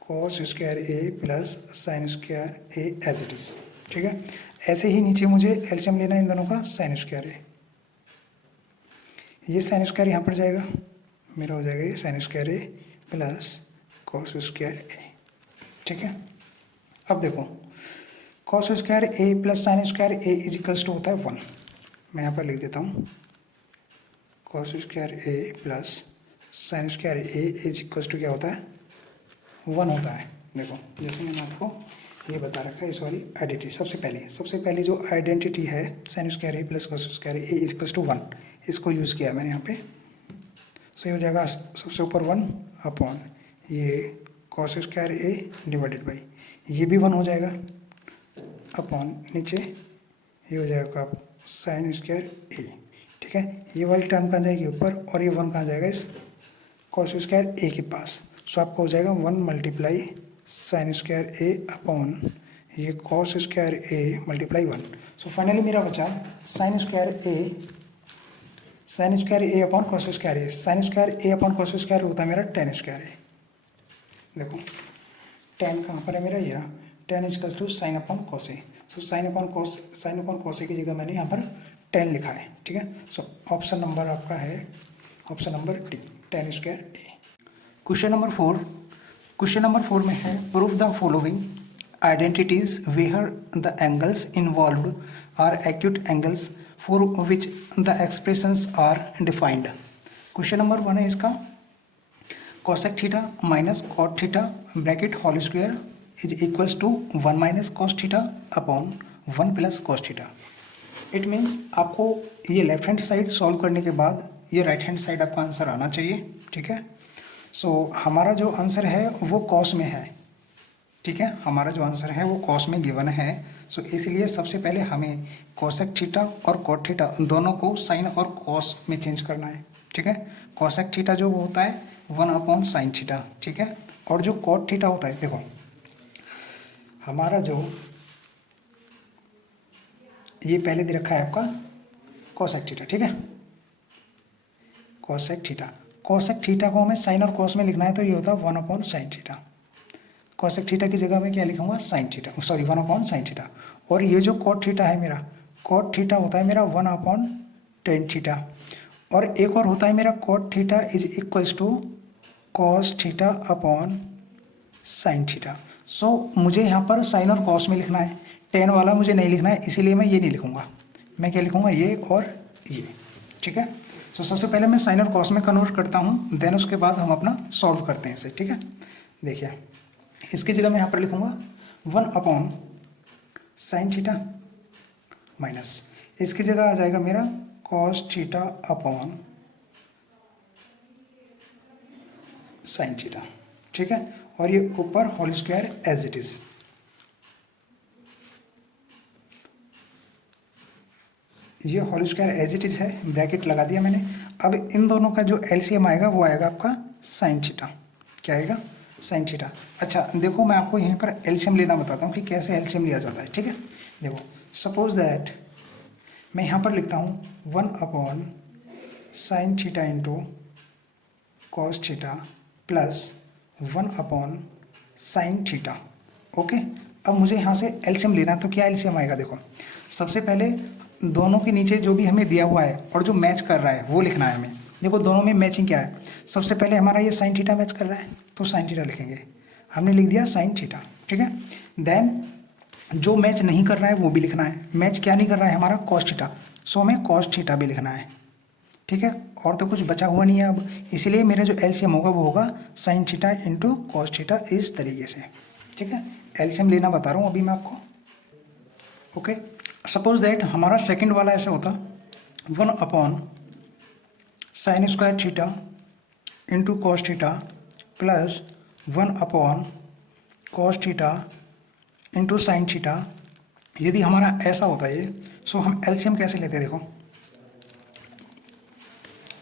cos square A plus sine square A as it is. ठीक है, ऐसे ही नीचे मुझे एलसीएम लेना है इन दोनों का साइन स्क्वायर ए, ये साइन स्क्वायर यहाँ पर जाएगा, मेरा हो जाएगा ये sine square A plus cos square A. ठीक है, अब देखो cos square A plus sine square A is equals to होता है 1। मैं यहाँ पर लिख देता हूँ, cos square A plus sine square A is equals to क्या होता है 1 होता है। देखो जैसे मैंने आपको ये बता रखा है इस वाली आइडेंटिटी। सबसे पहले जो आइडेंटिटी है sine square A plus cos square A is equals to 1, इसको यूज़ किया मैंने यहाँ पे। सो ये हो जाएगा सबसे ऊपर 1 अपॉन ये cos square A divided by ये भी 1 हो जाएगा अपॉन नीचे ये हो जाएगा साइन स्क्वायर ए। ठीक है, ये वाली टर्म कहाँ जाएगी ऊपर और ये 1 कहाँ जाएगा इस कॉस स्क्वायर ए के पास। सो आपको हो जाएगा 1 मल्टीप्लाई साइन स्क्वायर ए अपॉन ये cos square A multiply 1। So finally मेरा बचा साइन स्क्वायर ए अपॉन कॉस स्क्वायर ए। साइन स्क्वायर ए अपॉन कॉस स्क्वायर होता है मेरा टेन स्क्वायर ए। देखो टेन कहाँ पर है मेरा, ये रहा, tan is equals to sine upon cos A. So sine upon cos A की जगह मैंने यहाँ पर 10 लिखा है। ठीक है, सो ऑप्शन नंबर आपका है option number D, tan square A. Question number 4 में है proof the following identities where the angles involved are acute angles for which the expressions are defined. Question number 1 है इसका cosec theta minus cot theta bracket whole square is equals to 1 minus cos theta upon 1 plus cos theta. It means आपको ये left hand side solve करने के बाद ये right hand side आपका answer आना चाहिए। ठीक है, सो हमारा जो आंसर है वो कॉस में है। ठीक है, हमारा जो आंसर है वो कॉस में गिवन है। सो इसलिए सबसे पहले हमें कोसेक थीटा और कॉट थीटा दोनों को साइन और कॉस में चेंज करना है। ठीक है, कोसेक थीटा जो वो होता है 1 अपॉन साइन थीटा। ठीक है, और जो कॉट थीटा होता है, देखो हमारा जो ये पहले दे रखा है आपका कोसेक थीटा। ठीक है, कोसेक थीटा को हमें साइन और कॉस में लिखना है तो ये होता है 1 upon sine theta. Cosec theta की जगह में क्या लिखूंगा sine theta, sorry 1 upon sine theta. और ये जो कॉट थीटा है मेरा, कॉट थीटा होता है मेरा 1 अपॉन टेन थीटा। और एक और होता है मेरा cot theta is equals to cos theta upon sine theta. So मुझे यहाँ पर साइन और कॉस में लिखना है, टेन वाला मुझे नहीं लिखना है, इसीलिए मैं ये नहीं लिखूंगा। मैं क्या लिखूंगा, ये और ये। ठीक है, सो सबसे पहले मैं साइन और कॉस में कन्वर्ट करता हूँ, देन उसके बाद हम अपना सॉल्व करते हैं इसे। ठीक है, देखिए इसकी जगह मैं यहाँ पर लिखूंगा 1 अपॉन साइन थीटा माइनस इसकी जगह आ जाएगा मेरा cos theta upon sine theta. ठीक है, और ये ऊपर whole square as it is. ये whole square as it is है, ब्रैकेट लगा दिया मैंने। अब इन दोनों का जो एलसीएम आएगा वो आएगा आपका साइन थीटा। क्या आएगा, साइन थीटा। अच्छा देखो मैं आपको यहीं पर एलसीएम लेना बताता हूँ कि कैसे एलसीएम लिया जाता है। ठीक है, देखो सपोज दैट मैं यहाँ पर लिखता हूँ 1 upon sine theta into cos theta plus 1 upon sine theta. Okay, अब मुझे यहाँ से एलसीएम लेना है तो क्या एलसीएम आएगा, देखो सबसे पहले दोनों के नीचे जो भी हमें दिया हुआ है और जो मैच कर रहा है वो लिखना है हमें। देखो दोनों में मैचिंग क्या है, सबसे पहले हमारा ये साइन थीटा मैच कर रहा है तो साइन थीटा लिखेंगे, हमने लिख दिया साइन थीटा। ठीक है, देन जो मैच नहीं कर रहा है वो भी लिखना है। मैच क्या नहीं कर रहा है हमारा, कॉस थीटा, सो हमें कॉस थीटा भी लिखना है। ठीक है, और तो कुछ बचा हुआ नहीं है अब, इसलिए मेरा जो एलसीएम होगा वो होगा sign theta into cos theta, इस तरीके से। ठीक है, एलसीएम लेना बता रहा हूँ अभी मैं आपको। ओके, सपोज दैट हमारा सेकंड वाला ऐसा होता 1 upon sign square theta into cos theta plus 1 upon cos theta into sine theta. यदि हमारा ऐसा होता है ये, सो हम एलसीएम कैसे लेते हैं, देखो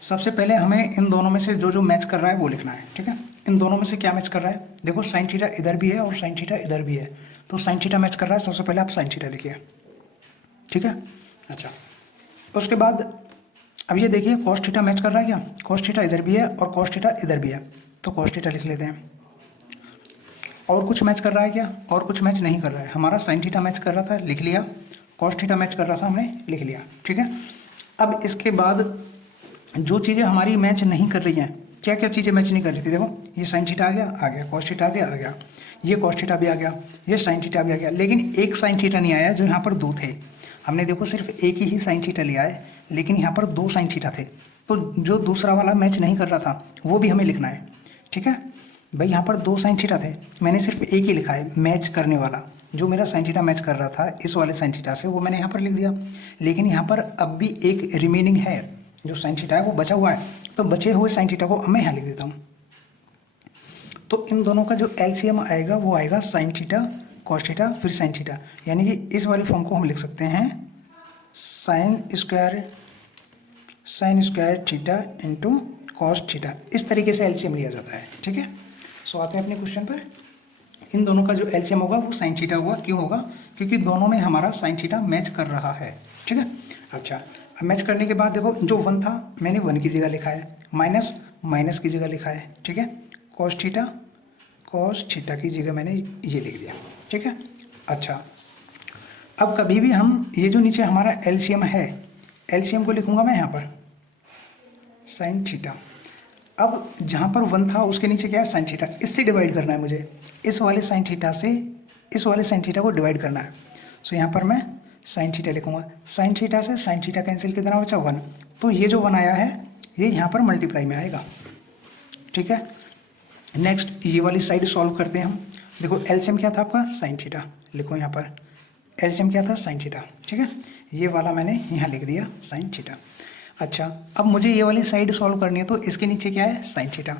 सबसे पहले हमें इन दोनों में से जो जो मैच कर रहा है वो लिखना है। ठीक है, इन दोनों में से क्या मैच कर रहा है, देखो साइन थीटा इधर भी है और साइन थीटा इधर भी है, तो साइन थीटा मैच कर रहा है, सबसे पहले आप साइन थीटा लिखिए। ठीक है, अच्छा उसके बाद अब ये देखिए कॉस थीटा मैच कर रहा है क्या, कॉस थीटा इधर भी है और कॉस थीटा इधर भी है, तो कॉस थीटा लिख लेते हैं। और कुछ मैच कर रहा है क्या, और कुछ मैच नहीं कर रहा है, हमारा साइन थीटा मैच कर रहा था, लिख लिया, कॉस थीटा मैच कर रहा था, हमने लिख लिया। ठीक है, अब इसके बाद जो चीज़ें हमारी मैच नहीं कर रही हैं, क्या क्या चीज़ें मैच नहीं कर रही थी। देखो ये साइन थीटा आ गया कॉस थीटा आ गया, ये कॉस थीटा भी आ गया, ये साइन थीटा भी आ गया, लेकिन एक साइन थीटा नहीं आया जो यहाँ पर दो थे। हमने देखो सिर्फ एक ही साइन थीटा लिया है, लेकिन यहाँ पर दो साइन थीटा थे, तो जो दूसरा वाला मैच नहीं कर रहा था वो भी हमें लिखना है। ठीक है भाई, यहाँ पर दो साइन थीटा थे, मैंने सिर्फ एक ही लिखा है मैच करने वाला, जो मेरा साइन थीटा मैच कर रहा था इस वाले साइन थीटा से, वो मैंने यहाँ पर लिख दिया। लेकिन यहाँ पर अब भी एक रिमेनिंग है, जो साइन थीटा है वो बचा हुआ है, तो बचे हुए साइन थीटा को अब मैं यहाँ लिख देता हूँ। तो इन दोनों का जो एलसीएम आएगा वो आएगा साइन थीटा कॉस थीटा फिर साइन थीटा, यानी कि इस वाली फॉर्म को हम लिख सकते हैं sign square theta into cos theta. इस तरीके से एलसीएम लिया जाता है। ठीक है, सो आते हैं अपने क्वेश्चन पर। इन दोनों का जो एलसीएम होगा वो साइन थीटा होगा। क्यों होगा? क्योंकि दोनों में हमारा साइन थीटा मैच कर रहा है। ठीक है, अच्छा अब मैच करने के बाद देखो जो वन था मैंने वन की जगह लिखा है, माइनस माइनस की जगह लिखा है। ठीक है, कॉस थीटा की जगह मैंने ये लिख दिया। ठीक है, अच्छा अब कभी भी हम ये जो नीचे हमारा एलसीएम है, एलसीएम को लिखूंगा मैं यहाँ पर साइन थीटा। अब जहाँ पर वन था उसके नीचे क्या है साइन थीटा, इससे डिवाइड करना है मुझे, इस वाले साइन थीटा से इस वाले साइन थीटा को डिवाइड करना है। सो यहाँ पर मैं साइन थीटा लिखूंगा, साइन थीटा से साइन थीटा कैंसिल कितना बचा वन, तो ये जो वन आया है ये यहाँ पर मल्टीप्लाई में आएगा। ठीक है, नेक्स्ट ये वाली साइड सॉल्व करते हैं हम। देखो एलसीएम क्या था आपका साइन थीटा, लिखो यहाँ पर एलसीएम क्या था साइन थीटा। ठीक है, ये वाला मैंने यहाँ लिख दिया साइन थीटा। अच्छा अब मुझे ये वाली साइड सॉल्व करनी है, तो इसके नीचे क्या है साइन थीटा,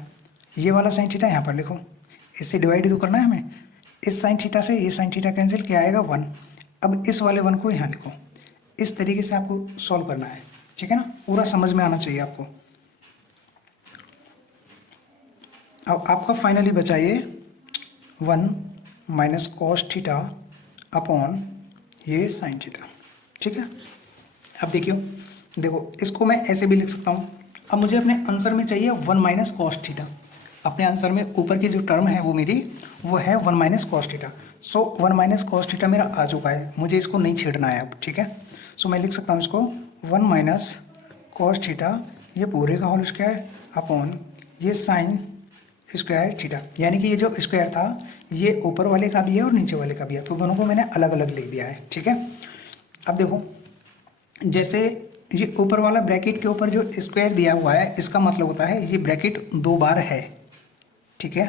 ये वाला साइन थीटा यहाँ पर लिखो, इससे डिवाइड तो करना है हमें, इस साइन थीटा से ये साइन थीटा कैंसिल क्या आएगा वन। अब इस वाले वन को यहाँ लिखो, इस तरीके से आपको सॉल्व करना है। ठीक है ना, पूरा समझ में आना चाहिए आपको। अब आपका फाइनली बचा ये one minus cos theta upon ये साइन थीटा। ठीक है, अब देखो इसको मैं ऐसे भी लिख सकता हूँ। अब मुझे अपने आंसर में चाहिए वन माइनस कॉस थीटा, अपने आंसर में ऊपर की जो टर्म है वो मेरी वो है one minus cos theta. So one minus cos theta मेरा आ चुका है, मुझे इसको नहीं छेड़ना है अब। ठीक है, सो मैं लिख सकता हूँ इसको वन माइनस कॉस थीटा ये पूरे का होल स्क्वायर अपॉन ये साइन स्क्वायर थीटा, यानी कि ये जो स्क्वायर था ये ऊपर वाले का भी है और नीचे वाले का भी है, तो दोनों को मैंने अलग अलग लिख दिया है। ठीक है, अब देखो जैसे ये ऊपर वाला ब्रैकेट के ऊपर जो स्क्वायर दिया हुआ है इसका मतलब होता है ये ब्रैकेट दो बार है। ठीक है,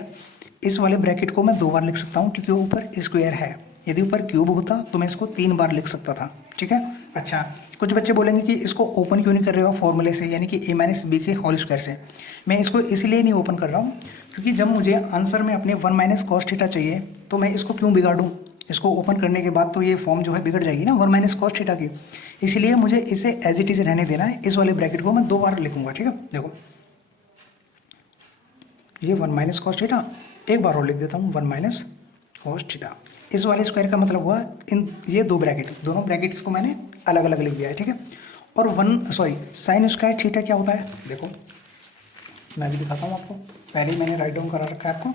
इस वाले ब्रैकेट को मैं दो बार लिख सकता हूँ क्योंकि ऊपर स्क्वायर है, यदि ऊपर क्यूब होता तो मैं इसको तीन बार लिख सकता था। ठीक है, अच्छा कुछ बच्चे बोलेंगे कि इसको ओपन क्यों नहीं कर रहे हो फॉर्मूले से, यानी कि a माइनस बी के होल स्क्वायर से। मैं इसको इसलिए नहीं ओपन कर रहा हूँ क्योंकि जब मुझे आंसर में अपने वन माइनस कॉस थीटा चाहिए तो मैं इसको क्यों बिगाड़ूँ, इसको ओपन करने के बाद तो ये फॉर्म जो है बिगड़ जाएगी ना वन माइनस कॉस थीटा की, इसलिए मुझे इसे एज इट इज रहने देना है। इस वाले ब्रैकेट को मैं दो बार लिखूंगा। ठीक है, देखो ये वन माइनस कॉस थीटा, एक बार और लिख देता हूँ वन माइनस कॉस थीटा। इस वाले स्क्वायर का मतलब हुआ इन ये दो ब्रैकेट, दोनों ब्रैकेट्स को मैंने अलग अलग लिख दिया है। ठीक है, और साइन स्क्वायर थीटा क्या होता है, देखो मैं भी दिखाता हूँ आपको, पहले ही मैंने राइट डाउन करा रखा है आपको।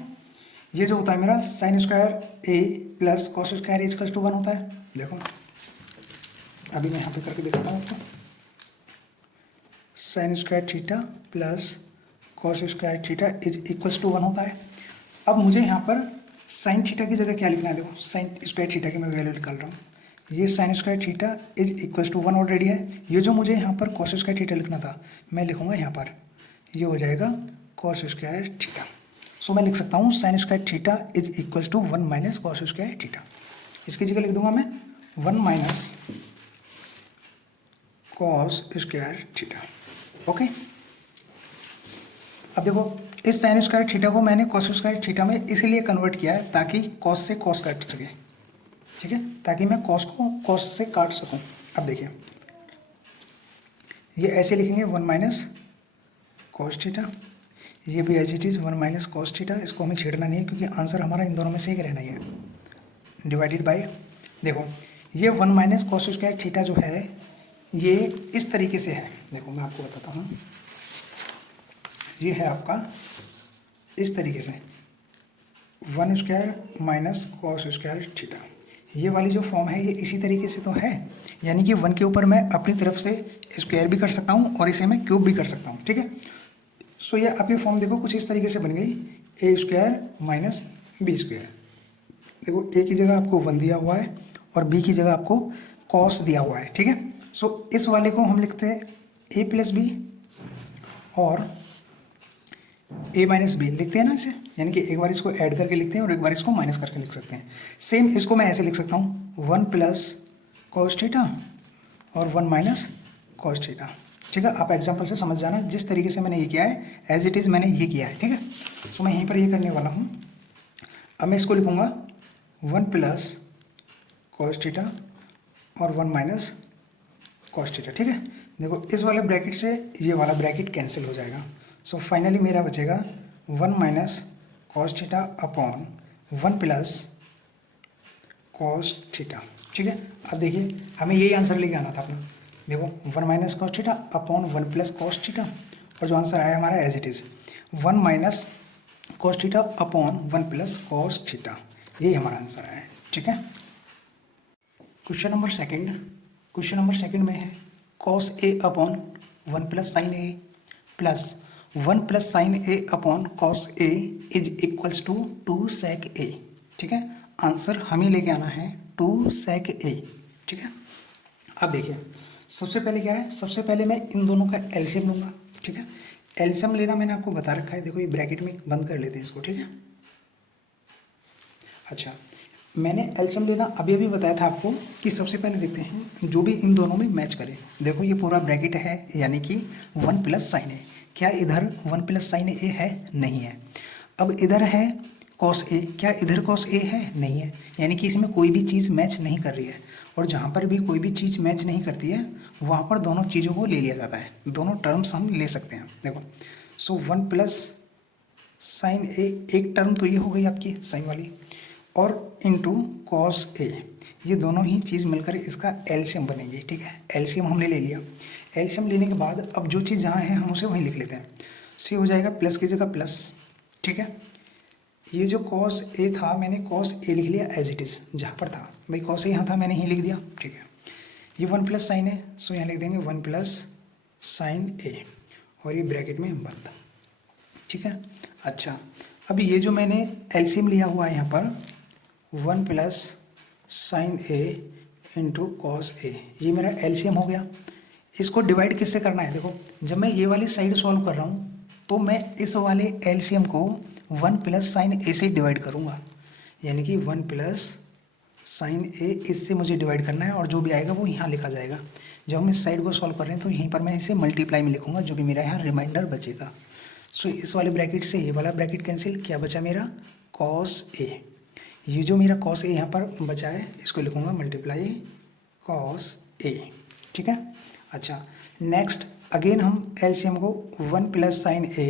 ये जो होता है मेरा sine square A plus cos square A equals to one होता है। देखो अभी मैं यहाँ पे करके दिखाता हूँ आपको, sine square theta plus cos square theta is equals to one होता है। अब मुझे यहाँ पर साइन थीटा की जगह क्या लिखना है, देखो साइन स्क्वायर थीटा की मैं वैल्यू निकाल रहा हूँ, ये sine square theta is equals to one already है। ये जो मुझे यहाँ पर कॉस स्क्वायर थीटा लिखना था मैं लिखूँगा यहाँ पर, ये हो जाएगा कॉस स्क्वायर थीटा। सो मैं लिख सकता हूँ sine square theta is equals to one minus cos square theta. इसकी जगह लिख दूंगा मैं one minus cos square theta. Okay, अब देखो इस साइन स्क्वायर थीटा को मैंने कॉस स्क्वायर थीटा में इसलिए कन्वर्ट किया है ताकि कॉस से कॉस काट सके। ठीक है, ताकि मैं कॉस को कॉस से काट सकूं। अब देखिए ये ऐसे लिखेंगे वन माइनस कॉस थीटा, ये भी as it is one minus cos theta, इसको हमें छेड़ना नहीं है क्योंकि आंसर हमारा इन दोनों में से एक रहना ही है, डिवाइडेड बाय देखो ये one minus cos square theta जो है ये इस तरीके से है। देखो मैं आपको बताता हूँ, ये है आपका इस तरीके से one square minus cos square theta, ये वाली जो फॉर्म है ये इसी तरीके से तो है, यानी कि वन के ऊपर मैं अपनी तरफ से स्क्वायर भी कर सकता हूँ और इसे मैं क्यूब भी कर सकता हूँ। ठीक है, सो ये आपकी फॉर्म देखो कुछ इस तरीके से बन गई, ए स्क्वायर माइनस बी स्क्वायर। देखो ए की जगह आपको 1 दिया हुआ है और बी की जगह आपको कॉस दिया हुआ है, ठीक है। सो इस वाले को हम लिखते हैं ए प्लस बी और ए माइनस बी लिखते हैं ना इसे, यानी कि एक बार इसको ऐड करके लिखते हैं और एक बार इसको माइनस करके लिख सकते हैं। सेम इसको मैं ऐसे लिख सकता हूँ 1 प्लस कॉस थीटा और 1 माइनस कॉस थीटा, ठीक है। आप एग्जाम्पल से समझ जाना, जिस तरीके से मैंने ये किया है एज इट इज़ मैंने ये किया है, ठीक है। सो मैं यहीं पर ये करने वाला हूँ। अब मैं इसको लिखूँगा 1 प्लस कॉस थीटा और 1 माइनस कॉस थीटा, ठीक है। देखो इस वाले ब्रैकेट से ये वाला ब्रैकेट कैंसिल हो जाएगा। सो फाइनली मेरा बचेगा 1 minus cos theta upon 1 plus cos theta, ठीक है। अब देखिए हमें यही आंसर लेके आना था अपना। देखो 1 minus cos theta upon 1 plus cos theta, और जो आंसर आया हमारा as it is 1 minus cos theta upon 1 plus cos theta, यही हमारा आंसर आया है, ठीक है। क्वेश्चन नंबर सेकंड में है cos A upon 1 plus sine A plus 1 plus sine A upon cos A is equals to 2 sec A, ठीक है। आंसर हमें लेके आना है 2 सेक ए, ठीक है। अब देखिए सबसे पहले क्या है, सबसे पहले मैं इन दोनों का एलसीएम लूँगा, ठीक है। एलसीएम लेना मैंने आपको बता रखा है, देखो ये ब्रैकेट में बंद कर लेते हैं इसको, ठीक है। अच्छा, मैंने एलसीएम लेना अभी अभी बताया था आपको कि सबसे पहले देखते हैं जो भी इन दोनों में मैच करे। देखो ये पूरा ब्रैकेट है यानी कि 1 प्लस साइन ए, क्या इधर 1 प्लस साइन ए है? नहीं है। अब इधर है कॉस ए, क्या इधर कॉस ए है? नहीं है। यानी कि इसमें कोई भी चीज़ मैच नहीं कर रही है, और जहाँ पर भी कोई भी चीज़ मैच नहीं करती है वहाँ पर दोनों चीज़ों को ले लिया जाता है, दोनों टर्म्स हम ले सकते हैं। देखो सो 1 प्लस साइन ए, एक टर्म तो ये हो गई आपकी साइन वाली, और इनटू कॉस ए, ये दोनों ही चीज़ मिलकर इसका एलसीएम बनेगी, ठीक है। एलसीएम हमने ले लिया। एलसीएम लेने के बाद अब जो चीज़ जहाँ है हम उसे वहीं लिख लेते हैं। सो ये हो जाएगा प्लस की जगह प्लस, ठीक है। ये जो कॉस ए था मैंने कॉस ए लिख लिया एज इट इज़, जहाँ पर था भाई कॉस ए यहाँ था मैंने यहीं लिख दिया, ठीक है। ये 1 प्लस साइन है, सो यहाँ लिख देंगे 1 प्लस साइन ए, और ये ब्रैकेट में बंद, ठीक है। अच्छा, अब ये जो मैंने एलसीएम लिया हुआ है यहाँ पर 1 plus sine A into cos A, ये मेरा एलसीएम हो गया। इसको डिवाइड किससे करना है? देखो जब मैं ये वाली साइड सॉल्व कर रहा हूँ तो मैं इस वाले एलसीएम को 1 प्लस साइन ए से डिवाइड करूँगा, यानी कि 1 प्लस साइन ए इससे मुझे डिवाइड करना है, और जो भी आएगा वो यहाँ लिखा जाएगा। जब हम इस साइड को सॉल्व कर रहे हैं तो यहीं पर मैं इसे मल्टीप्लाई में लिखूँगा, जो भी मेरा यहाँ रिमाइंडर बचेगा। सो इस वाले ब्रैकेट से ये वाला ब्रैकेट कैंसिल, क्या बचा मेरा कॉस ए। ये जो मेरा कॉस ए यहाँ पर बचा है इसको लिखूँगा मल्टीप्लाई कॉस ए, ठीक है। अच्छा, नेक्स्ट अगेन हम एलसीएम को 1 plus sine A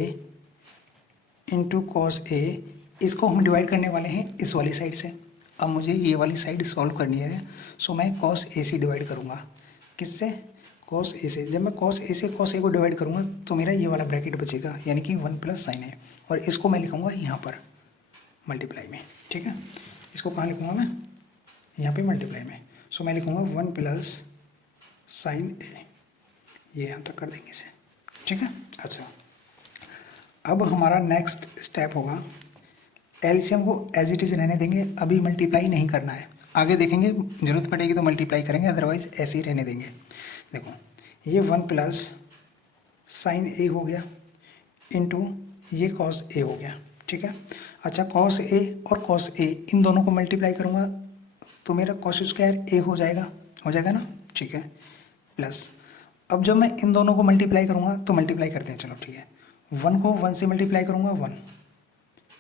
into cos ए, इसको हम डिवाइड करने वाले हैं इस वाली साइड से। अब मुझे ये वाली साइड सॉल्व करनी है, सो मैं कॉस ए से डिवाइड करूँगा। किससे? कॉस ए से। जब मैं कॉस ए से कॉस ए को डिवाइड करूँगा तो मेरा ये वाला ब्रैकेट बचेगा, यानी कि 1 प्लस साइन ए, और इसको मैं लिखूँगा यहाँ पर मल्टीप्लाई में, ठीक है। इसको कहाँ लिखूँगा मैं? यहाँ पे मल्टीप्लाई में। सो मैं लिखूँगा 1 प्लस साइन ए, ये यहाँ तक कर देंगे इसे, ठीक है। अच्छा, अब हमारा नेक्स्ट स्टेप होगा एलसीएम को एज इट इज़ रहने देंगे, अभी मल्टीप्लाई नहीं करना है, आगे देखेंगे जरूरत पड़ेगी तो मल्टीप्लाई करेंगे, अदरवाइज ऐसे ही रहने देंगे। देखो ये 1 प्लस साइन ए हो गया इंटू ये कॉस ए हो गया, ठीक है। अच्छा, कॉस ए और कॉस ए इन दोनों को मल्टीप्लाई करूँगा तो मेरा कॉस स्क्वायर ए हो जाएगा ना, ठीक है। प्लस अब जब मैं इन दोनों को मल्टीप्लाई करूँगा तो मल्टीप्लाई करते हैं, चलो ठीक है। 1 को 1 से मल्टीप्लाई करूँगा 1,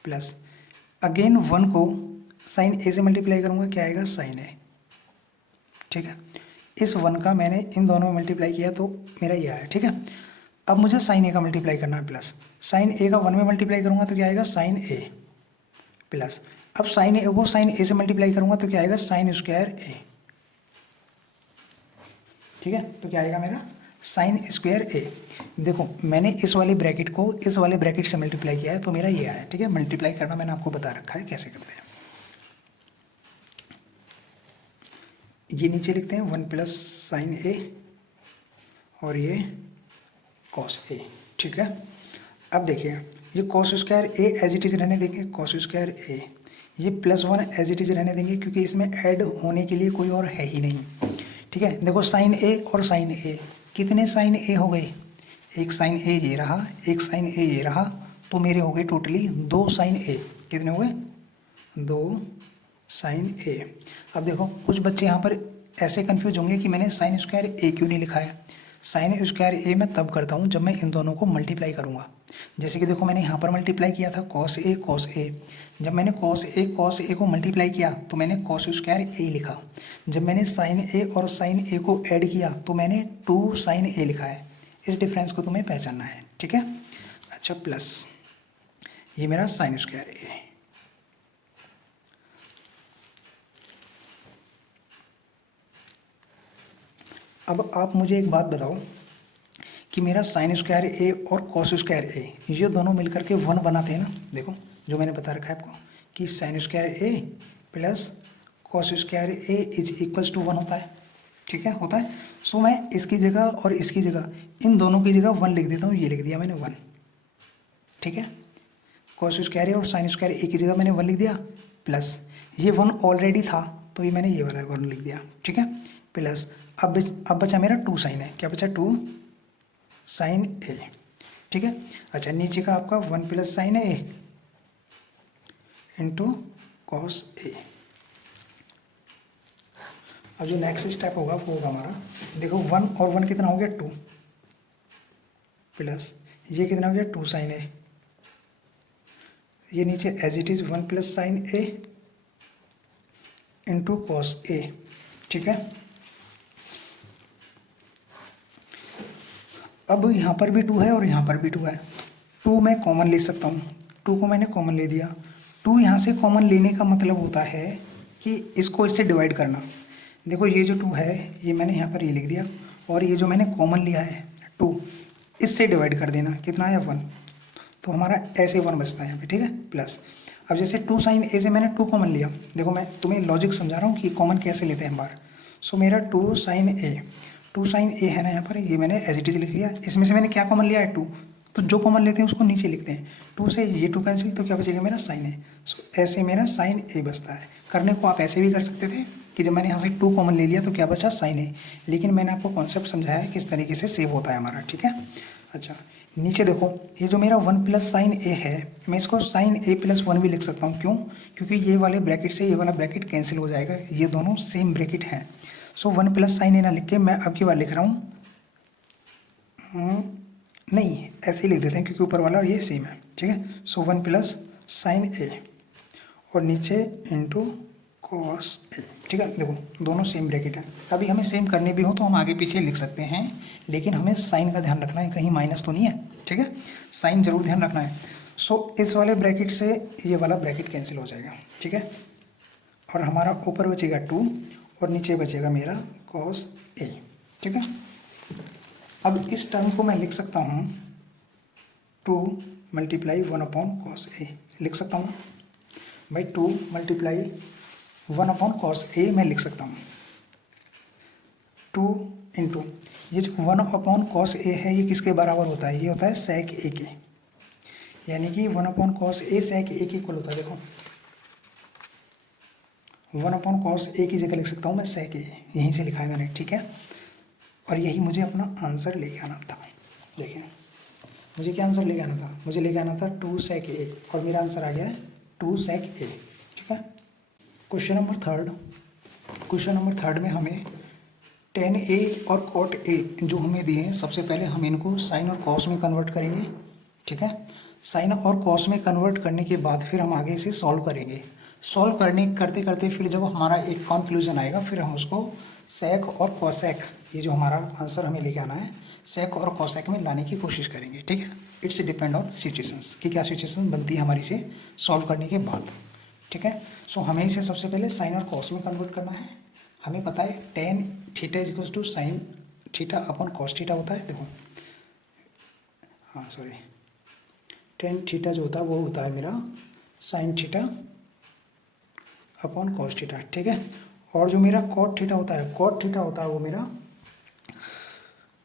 प्लस अगेन 1 को साइन ए से मल्टीप्लाई करूँगा, क्या आएगा साइन ए, ठीक है। इस 1 का मैंने इन दोनों में मल्टीप्लाई किया तो मेरा ये आया, ठीक है। अब मुझे साइन ए का मल्टीप्लाई करना है, प्लस साइन ए का 1 में मल्टीप्लाई करूँगा तो क्या आएगा साइन ए, प्लस अब साइन ए को साइन ए से मल्टीप्लाई करूँगा तो क्या आएगा साइन स्क्वायर ए, ठीक है। तो क्या आएगा मेरा साइन स्क्वायर ए। देखो मैंने इस वाले ब्रैकेट को इस वाले ब्रैकेट से मल्टीप्लाई किया है तो मेरा ये आया, ठीक है। मल्टीप्लाई करना मैंने आपको बता रखा है कैसे करते हैं। ये नीचे लिखते हैं 1 प्लस साइन ए और ये कॉस ए, ठीक है। अब देखिए ये cos square A as it is रहने देंगे, कॉस स्क्वायर ए, ये +1 एज इट इज़ रहने देंगे क्योंकि इसमें ऐड होने के लिए कोई और है ही नहीं। ठीक है, देखो साइन ए और साइन ए, कितने साइन ए हो गए, एक साइन ए ये रहा, एक साइन ए ये रहा, तो मेरे हो गए टोटली 2 साइन ए। कितने हुए, 2 साइन ए। अब देखो कुछ बच्चे यहाँ पर ऐसे कंफ्यूज होंगे कि मैंने साइन स्क्वायर ए क्यों नहीं लिखा है। साइन स्क्वायर ए मैं तब करता हूँ जब मैं इन दोनों को मल्टीप्लाई करूँगा। जैसे कि देखो मैंने यहाँ पर मल्टीप्लाई किया था कॉस ए, जब मैंने कॉस ए को मल्टीप्लाई किया तो मैंने कॉस स्क्वायर ए लिखा। जब मैंने साइन ए और साइन ए को ऐड किया तो मैंने 2 साइन ए लिखा है। इस डिफरेंस को तुम्हें पहचानना है, ठीक है। अच्छा, प्लस ये मेरा साइन स्क्वायर ए। अब आप मुझे एक बात बताओ कि मेरा साइन स्क्वायर ए और कॉस स्क्वायर ए ये दोनों मिलकर के 1 बनाते हैं ना। देखो जो मैंने बता रखा है आपको कि sine square A plus cos square A is equals to 1 होता है, ठीक है, होता है। सो मैं इसकी जगह और इसकी जगह, इन दोनों की जगह 1 लिख देता हूँ। ये लिख दिया मैंने 1, ठीक है। कॉस स्क्वायर ए और साइन स्क्वायर ए की जगह मैंने 1 लिख दिया, प्लस ये 1 ऑलरेडी था तो ये मैंने ये वाला 1 लिख दिया, ठीक है। प्लस अब बचा मेरा 2 साइन है, क्या बचा, 2 साइन ए, ठीक है। अच्छा, नीचे का आपका 1 plus sine A into cos ए। अब जो नेक्स्ट स्टेप होगा वो होगा हमारा, देखो 1 और 1 कितना हो गया, 2 प्लस ये कितना हो गया, 2 साइन ए, ये नीचे as it is 1 plus sine A into cos A, ठीक है। अब यहाँ पर भी 2 है और यहाँ पर भी 2 है, 2 मैं कॉमन ले सकता हूँ, 2 को मैंने कॉमन ले दिया। 2 यहाँ से कॉमन लेने का मतलब होता है कि इसको इससे डिवाइड करना। देखो ये जो 2 है ये मैंने यहाँ पर ये लिख दिया, और ये जो मैंने कॉमन लिया है 2, इससे डिवाइड कर देना, कितना आया 1, तो हमारा ऐसे 1 बचता है यहाँ पे, ठीक है। प्लस अब जैसे 2 साइन ए से मैंने 2 कॉमन लिया, देखो मैं तुम्हें लॉजिक समझा रहा हूँ कि कॉमन कैसे लेते हैं हम बार। सो मेरा 2 साइन ए है ना यहाँ पर, ये मैंने एज इट इज लिख लिया। इसमें से मैंने क्या कॉमन लिया है, 2, तो जो कॉमन लेते हैं उसको नीचे लिखते हैं। 2 से ये 2 कैंसिल, तो क्या बचेगा मेरा साइन ए। सो ऐसे मेरा साइन ए बचता है। करने को आप ऐसे भी कर सकते थे कि जब मैंने यहाँ से 2 कॉमन ले लिया तो क्या बचा, साइन ए, लेकिन मैंने आपको कॉन्सेप्ट समझाया है किस तरीके से सेव होता है हमारा, ठीक है। अच्छा, नीचे देखो ये जो मेरा 1 प्लस साइन ए है, मैं इसको साइन ए प्लस 1 भी लिख सकता हूँ। क्यों, क्योंकि ये वाले ब्रैकेट से ये वाला ब्रैकेट कैंसिल हो जाएगा, ये दोनों सेम ब्रैकेट हैं। सो 1 प्लस साइन ए ना लिख के मैं अब की बार लिख रहा हूँ, नहीं ऐसे ही लिख देते हैं क्योंकि ऊपर वाला और ये सेम है, ठीक है। सो 1 प्लस साइन ए और नीचे इंटू कॉस ए, ठीक है। देखो दोनों सेम ब्रैकेट है, कभी हमें सेम करने भी हो तो हम आगे पीछे लिख सकते हैं, लेकिन हमें साइन का ध्यान रखना है, कहीं माइनस तो नहीं है, ठीक है। साइन जरूर ध्यान रखना है। सो इस वाले ब्रैकेट से ये वाला ब्रैकेट कैंसिल हो जाएगा, ठीक है। और हमारा ऊपर बचेगा 2 और नीचे बचेगा मेरा कॉस ए, ठीक है। अब इस टर्म को मैं लिख सकता हूँ 2 मल्टीप्लाई 1 अपॉन कॉस ए, लिख सकता हूँ भाई, 2 मल्टीप्लाई 1 अपॉन कॉस ए मैं लिख सकता हूँ। 2 इंटू ये जो 1 अपॉन कॉस ए है ये किसके बराबर होता है, ये होता है सेक ए के, यानी कि 1 अपॉन कॉस ए सेक ए के इक्वल होता है। देखो 1 अपॉन कॉस ए की जगह लिख सकता हूँ मैं सेक ए, यहीं से लिखा है मैंने, ठीक है। और यही मुझे अपना आंसर लेके आना था। देखिए मुझे क्या आंसर लेके आना था, मुझे लेके आना था 2 सेक ए, और मेरा आंसर आ गया है 2 सेक ए, ठीक है। क्वेश्चन नंबर थर्ड में हमें tan ए और cot ए जो हमें दिए हैं, सबसे पहले हम इनको साइन और कॉस में कन्वर्ट करेंगे, ठीक है। साइन और कॉस में कन्वर्ट करने के बाद फिर हम आगे इसे सॉल्व करेंगे। सॉल्व करते करते फिर जब हमारा एक कंक्लूजन आएगा फिर हम उसको सेक और कॉसेक, ये जो हमारा आंसर हमें लेके आना है, सेक और कॉसेक में लाने की कोशिश करेंगे, ठीक है। इट्स डिपेंड ऑन सिचुएशंस कि क्या सिचुएशन बनती है हमारी इसे सॉल्व करने के बाद, ठीक है। सो हमें इसे सबसे पहले साइन और कॉस में कन्वर्ट करना है। हमें पता है tan theta is equals to sine theta upon cos theta होता है। देखो हाँ सॉरी, टेन थीटा जो होता है वो होता है मेरा sign theta upon cos theta, ठीक है। और जो मेरा कॉट थीटा होता है वो मेरा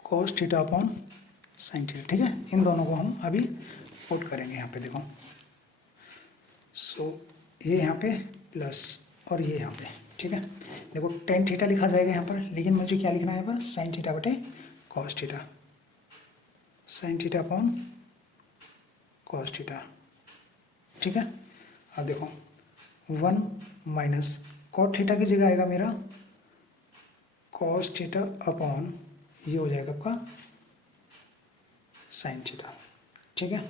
cos theta upon sine theta, ठीक है। इन दोनों को हम अभी पुट करेंगे यहाँ पे, देखो। सो ये यहाँ पे प्लस और ये यहाँ पे, ठीक है। देखो टेन थीटा लिखा जाएगा यहाँ पर, लेकिन मुझे क्या लिखना है यहाँ पर, साइन थीटा बटे cos theta, sign theta upon cos theta, ठीक है। अब देखो 1 माइनस कॉट थीटा की जगह आएगा मेरा कॉस थीटा अपॉन ये हो जाएगा आपका साइन थीटा, ठीक है।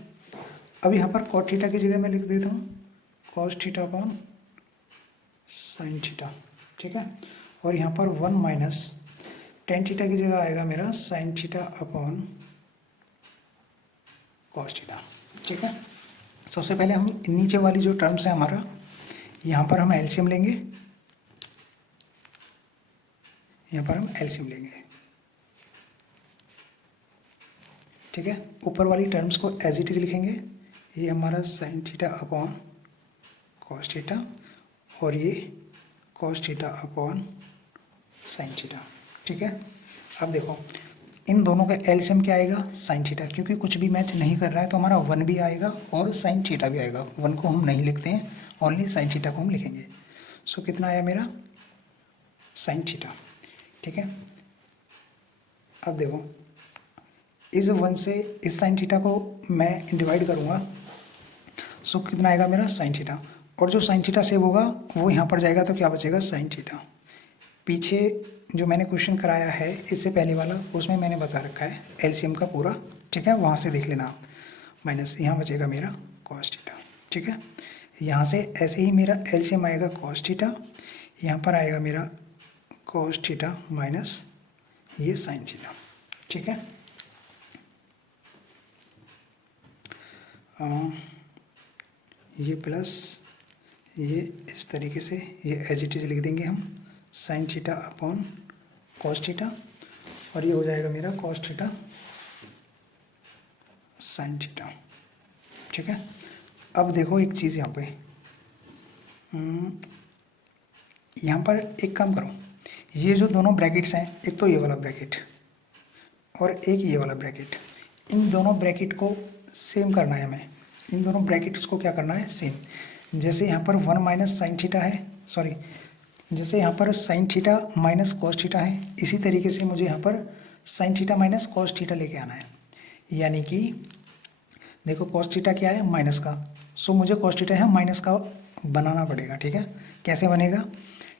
अब यहाँ पर कॉट थीटा की जगह मैं लिख देता हूँ cos theta upon sine theta, ठीक है। और यहाँ पर 1 माइनस टेन थीटा की जगह आएगा मेरा sign theta upon cos theta, ठीक है। सबसे पहले हम नीचे वाली जो टर्म्स है हमारा, यहाँ पर हम एलसीएम लेंगे, यहाँ पर हम एलसीएम लेंगे, ठीक है। ऊपर वाली टर्म्स को एज इट इज लिखेंगे, ये हमारा sign theta upon cos theta और ये cos theta upon sine theta, ठीक है। अब देखो इन दोनों का एलसीएम क्या आएगा, साइन थीटा, क्योंकि कुछ भी मैच नहीं कर रहा है तो हमारा 1 भी आएगा और साइन थीटा भी आएगा। 1 को हम नहीं लिखते हैं, ओनली साइन थीटा को हम लिखेंगे। सो कितना आया मेरा साइन थीटा, ठीक है। अब देखो इस 1 से इस साइन थीटा को मैं डिवाइड करूँगा, सो कितना आएगा मेरा साइन थीटा, और जो साइन थीटा सेव होगा वो यहाँ पर जाएगा तो क्या बचेगा साइन थीटा। पीछे जो मैंने क्वेश्चन कराया है इससे पहले वाला, उसमें मैंने बता रखा है एलसीएम का पूरा, ठीक है, वहाँ से देख लेना आप। माइनस यहाँ बचेगा मेरा कॉस थीटा, ठीक है। यहाँ से ऐसे ही मेरा एलसीएम आएगा कॉस थीटा, यहाँ पर आएगा मेरा कॉस थीटा माइनस ये साइन थीटा, ठीक है। ये प्लस ये इस तरीके से ये एज इट इज लिख देंगे हम sign theta upon cos theta, और ये हो जाएगा मेरा कॉस थीटा साइन थीटा, ठीक है। अब देखो एक चीज़ यहाँ पे, यहाँ पर एक काम करो, ये जो दोनों ब्रैकेट्स हैं, एक तो ये वाला ब्रैकेट और एक ये वाला ब्रैकेट, इन दोनों ब्रैकेट को सेम करना है हमें, इन दोनों ब्रैकेट्स को क्या करना है सेम। जैसे यहाँ पर 1 माइनस साइन थीटा है, सॉरी, जैसे यहाँ पर sine theta minus cos theta है, इसी तरीके से मुझे यहाँ पर sine theta minus cos theta लेके आना है। यानी कि देखो कॉस थीटा क्या है माइनस का, सो मुझे कॉस थीटा है माइनस का बनाना पड़ेगा, ठीक है। कैसे बनेगा,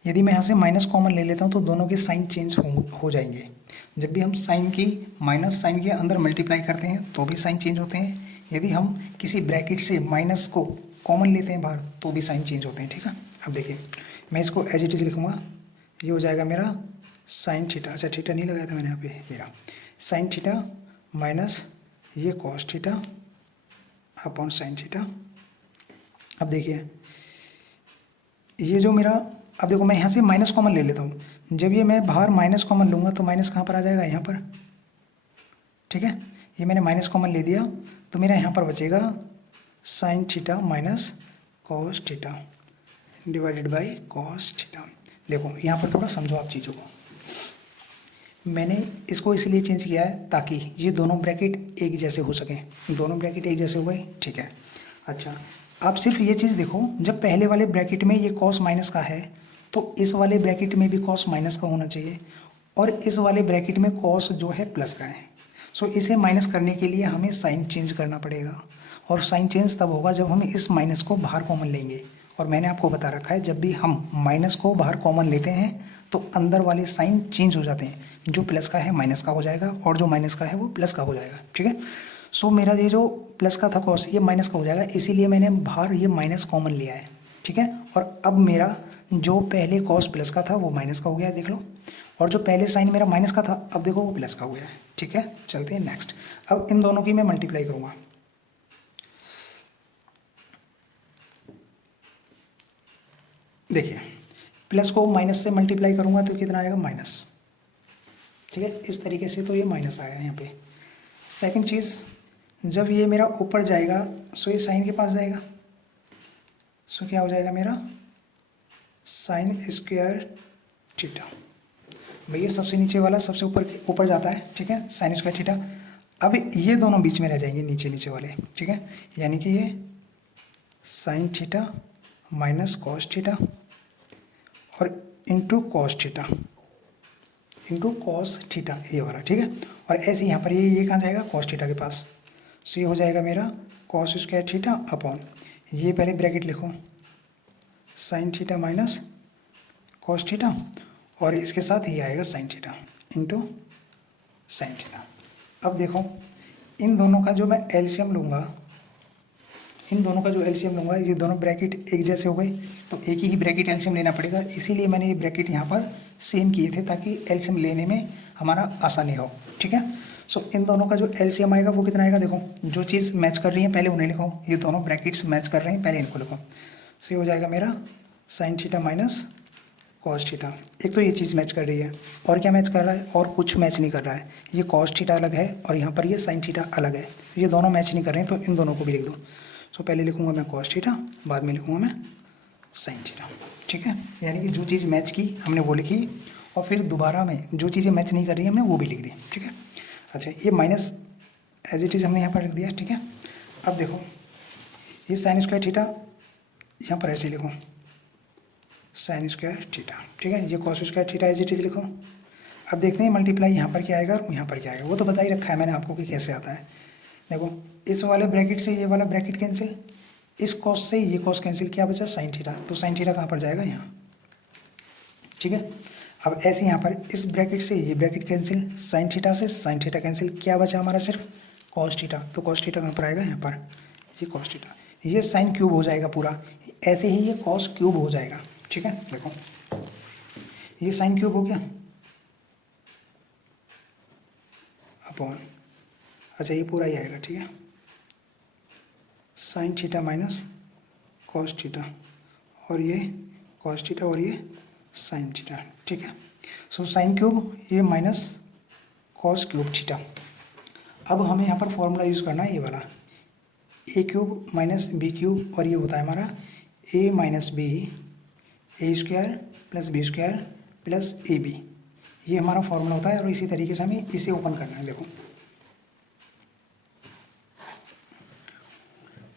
यदि मैं यहाँ से माइनस कॉमन ले लेता हूँ तो दोनों के साइन चेंज हो जाएंगे। जब भी हम साइन की माइनस साइन के अंदर मल्टीप्लाई करते हैं तो भी साइन चेंज होते हैं, यदि हम किसी ब्रैकेट से माइनस को कॉमन लेते हैं बाहर तो भी साइन चेंज होते हैं, ठीक है। अब देखिए मैं इसको एज इट इज लिखूँगा, ये हो जाएगा मेरा साइन थीटा, अच्छा थीटा नहीं लगाया था मैंने यहाँ पे, मेरा साइन थीटा माइनस ये cos theta upon sine theta. अब देखिए ये जो मेरा, अब देखो मैं यहाँ से माइनस कॉमन ले लेता हूँ, जब ये मैं बाहर माइनस कॉमन लूँगा तो माइनस कहाँ पर आ जाएगा, यहाँ पर, ठीक है। ये मैंने माइनस कॉमन ले दिया तो मेरा यहाँ पर बचेगा sign theta minus cos theta divided by cos theta. देखो यहाँ पर थोड़ा समझो आप चीज़ों को, मैंने इसको इसलिए चेंज किया है ताकि ये दोनों ब्रैकेट एक जैसे हो सकें, दोनों ब्रैकेट एक जैसे हो गए, ठीक है। अच्छा आप सिर्फ ये चीज़ देखो, जब पहले वाले ब्रैकेट में ये कॉस माइनस का है तो इस वाले ब्रैकेट में भी कॉस माइनस का होना चाहिए, और इस वाले ब्रैकेट में कॉस जो है प्लस का है। सो इसे माइनस करने के लिए हमें साइन चेंज करना पड़ेगा, और साइन चेंज तब होगा जब हम इस माइनस को बाहर कॉमन लेंगे। और मैंने आपको बता रखा है जब भी हम माइनस को बाहर कॉमन लेते हैं तो अंदर वाले साइन चेंज हो जाते हैं, जो प्लस का है माइनस का हो जाएगा और जो माइनस का है वो प्लस का हो जाएगा, ठीक है। सो मेरा ये जो प्लस का था कॉस, ये माइनस का हो जाएगा, इसीलिए मैंने बाहर ये माइनस कॉमन लिया है, ठीक है। और अब मेरा जो पहले कॉस प्लस का था वो माइनस का हो गया, देख लो, और जो पहले साइन मेरा माइनस का था अब देखो वो प्लस का हो गया है, ठीक है। चलते हैं नेक्स्ट, अब इन दोनों की मैं मल्टीप्लाई करूँगा। देखिए प्लस को माइनस से मल्टीप्लाई करूँगा तो कितना आएगा माइनस, ठीक है। इस तरीके से तो ये माइनस आएगा यहाँ पे। सेकंड चीज़, जब ये मेरा ऊपर जाएगा सो ये साइन के पास जाएगा, सो क्या हो जाएगा मेरा साइन स्क्वायर थीटा। भैया सबसे नीचे वाला सबसे ऊपर ऊपर जाता है, ठीक है, साइन स्क्वायर थीटा। अब ये दोनों बीच में रह जाएंगे, नीचे नीचे वाले, ठीक है। यानी कि ये sine theta minus cos theta और into cos theta into cos theta, ये वाला, ठीक है। और ऐसे यहाँ पर ये कहाँ जाएगा, कॉस थीटा के पास। सो ये हो जाएगा मेरा कॉस स्क्वायर थीटा अपॉन, ये पहले ब्रैकेट लिखो, sign theta minus cos theta, और इसके साथ ये आएगा sign theta into sine theta. अब देखो इन दोनों का जो मैं एलसीएम लूँगा, इन दोनों का जो एलसीएम लूँगा, ये दोनों ब्रैकेट एक जैसे हो गए, तो एक ही ब्रैकेट एलसीएम लेना पड़ेगा। इसीलिए मैंने ये ब्रैकेट यहाँ पर सेम किए थे ताकि एलसीएम लेने में हमारा आसानी हो, ठीक है। सो इन दोनों का जो एलसीएम आएगा वो कितना आएगा, देखो जो चीज़ मैच कर रही है पहले उन्हें लिखो, ये दोनों ब्रैकेट्स मैच कर रहे हैं पहले इनको लिखो। सो ये हो जाएगा मेरा sign theta minus cos theta. एक तो ये चीज़ मैच कर रही है, और क्या मैच कर रहा है, और कुछ मैच नहीं कर रहा है। ये कॉस थीटा अलग है और यहाँ पर ये साइन थीटा अलग है, ये दोनों मैच नहीं कर रहे हैं, तो इन दोनों को भी लिख दो। सो पहले लिखूँगा मैं कॉस थीटा, बाद में लिखूँगा मैं साइन थीटा, ठीक है। यानी कि जो चीज़ मैच की हमने वो लिखी, और फिर दोबारा में जो चीज़ें मैच नहीं कर रही हमने वो भी लिख दी, ठीक है। अच्छा, ये माइनस एज इट इज़ हमने यहाँ पर लिख दिया, ठीक है। अब देखो ये साइन स्क्वायर थीटा यहाँ पर ऐसे लिखो, साइन स्क्वायर थीटा, ठीक है। ये cos square theta as it is लिखो। अब देखते हैं मल्टीप्लाई यहाँ पर क्या आएगा और यहाँ पर क्या आएगा, वो तो बता ही रखा है मैंने आपको कि कैसे आता है। देखो इस वाले ब्रैकेट से ये वाला ब्रैकेट कैंसिल, इस कॉस से ये कॉस कैंसिल, क्या बचा साइन थीटा, तो साइन थीटा कहाँ पर जाएगा, यहाँ, ठीक है। अब ऐसे यहाँ पर इस ब्रैकेट से ये ब्रैकेट कैंसिल, साइन थीटा से साइन थीटा कैंसिल, क्या बचा हमारा सिर्फ कॉस थीटा, तो कॉस थीटा कहाँ पर आएगा, यहाँ पर, ये कॉस थीटा, ये साइन क्यूब हो जाएगा पूरा, ऐसे ही ये कॉस क्यूब हो जाएगा, ठीक है। देखो ये साइन क्यूब हो गया अपॉन, अच्छा ये पूरा ही आएगा, ठीक है, sign theta minus cos theta, और ये कॉस थीटा और ये साइन थीटा, ठीक है। सो साइन क्यूब ये माइनस कॉस क्यूब थीटा। अब हमें यहाँ पर फॉर्मूला यूज़ करना है ये वाला, A cube minus B cube, और ये होता है हमारा A minus B A square plus B square plus A B, ये हमारा फॉर्मूला होता है। और इसी तरीके से हमें इसे ओपन करना है। देखो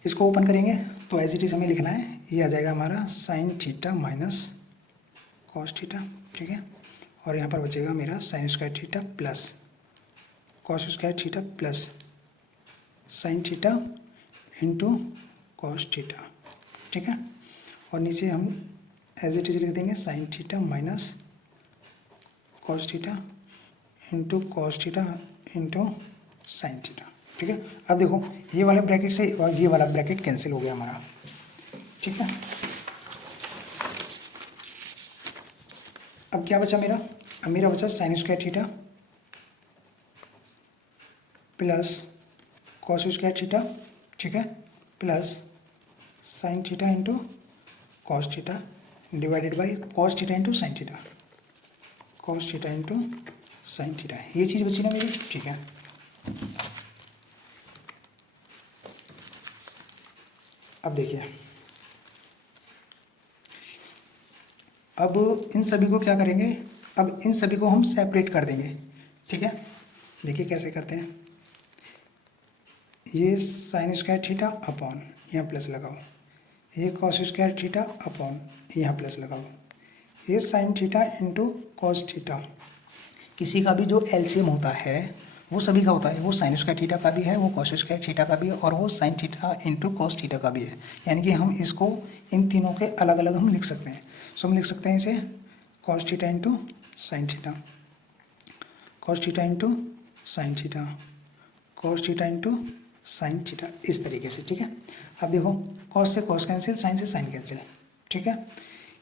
इसको ओपन करेंगे तो एज इट इज़ हमें लिखना है, ये आ जाएगा हमारा sign theta minus cos theta, ठीक है। और यहाँ पर बचेगा मेरा sine square theta plus cos square theta plus sign theta into cos theta, ठीक है। और नीचे हम एज इट इज़ लिख देंगे sign theta minus cos theta into cos theta into sine theta, ठीक है। अब देखो ये वाले ब्रैकेट से ये वाला ब्रैकेट कैंसिल हो गया हमारा, ठीक है। अब क्या बचा मेरा, अब मेरा बचा sign square theta plus cos square theta, ठीक है, plus sign theta into cos theta divided by cos theta into sine theta, cos theta into sine theta, ये चीज़ बची ना मेरी, ठीक है। अब देखिए, अब इन सभी को क्या करेंगे, अब इन सभी को हम सेपरेट कर देंगे, ठीक है। देखिए कैसे करते हैं, ये साइन स्क्वायर थीटा अपॉन यहाँ प्लस लगाओ, ये कॉस स्क्वायर थीटा अपॉन यहाँ प्लस लगाओ, ये sine theta into cos theta. किसी का भी जो एलसीएम होता है वो सभी का होता है, वो साइन स्क्वायर थीटा का भी है, वो कॉस स्क्वायर थीटा का भी है, और वो sign theta into cos theta का भी है। यानी कि हम इसको इन तीनों के अलग अलग हम लिख सकते हैं। सो हम लिख सकते हैं इसे cos theta into sine theta, cos theta into sine theta, cos theta into sine theta, इस तरीके से, ठीक है। अब देखो कॉस से कॉस कैंसिल, साइन से साइन कैंसिल, ठीक है।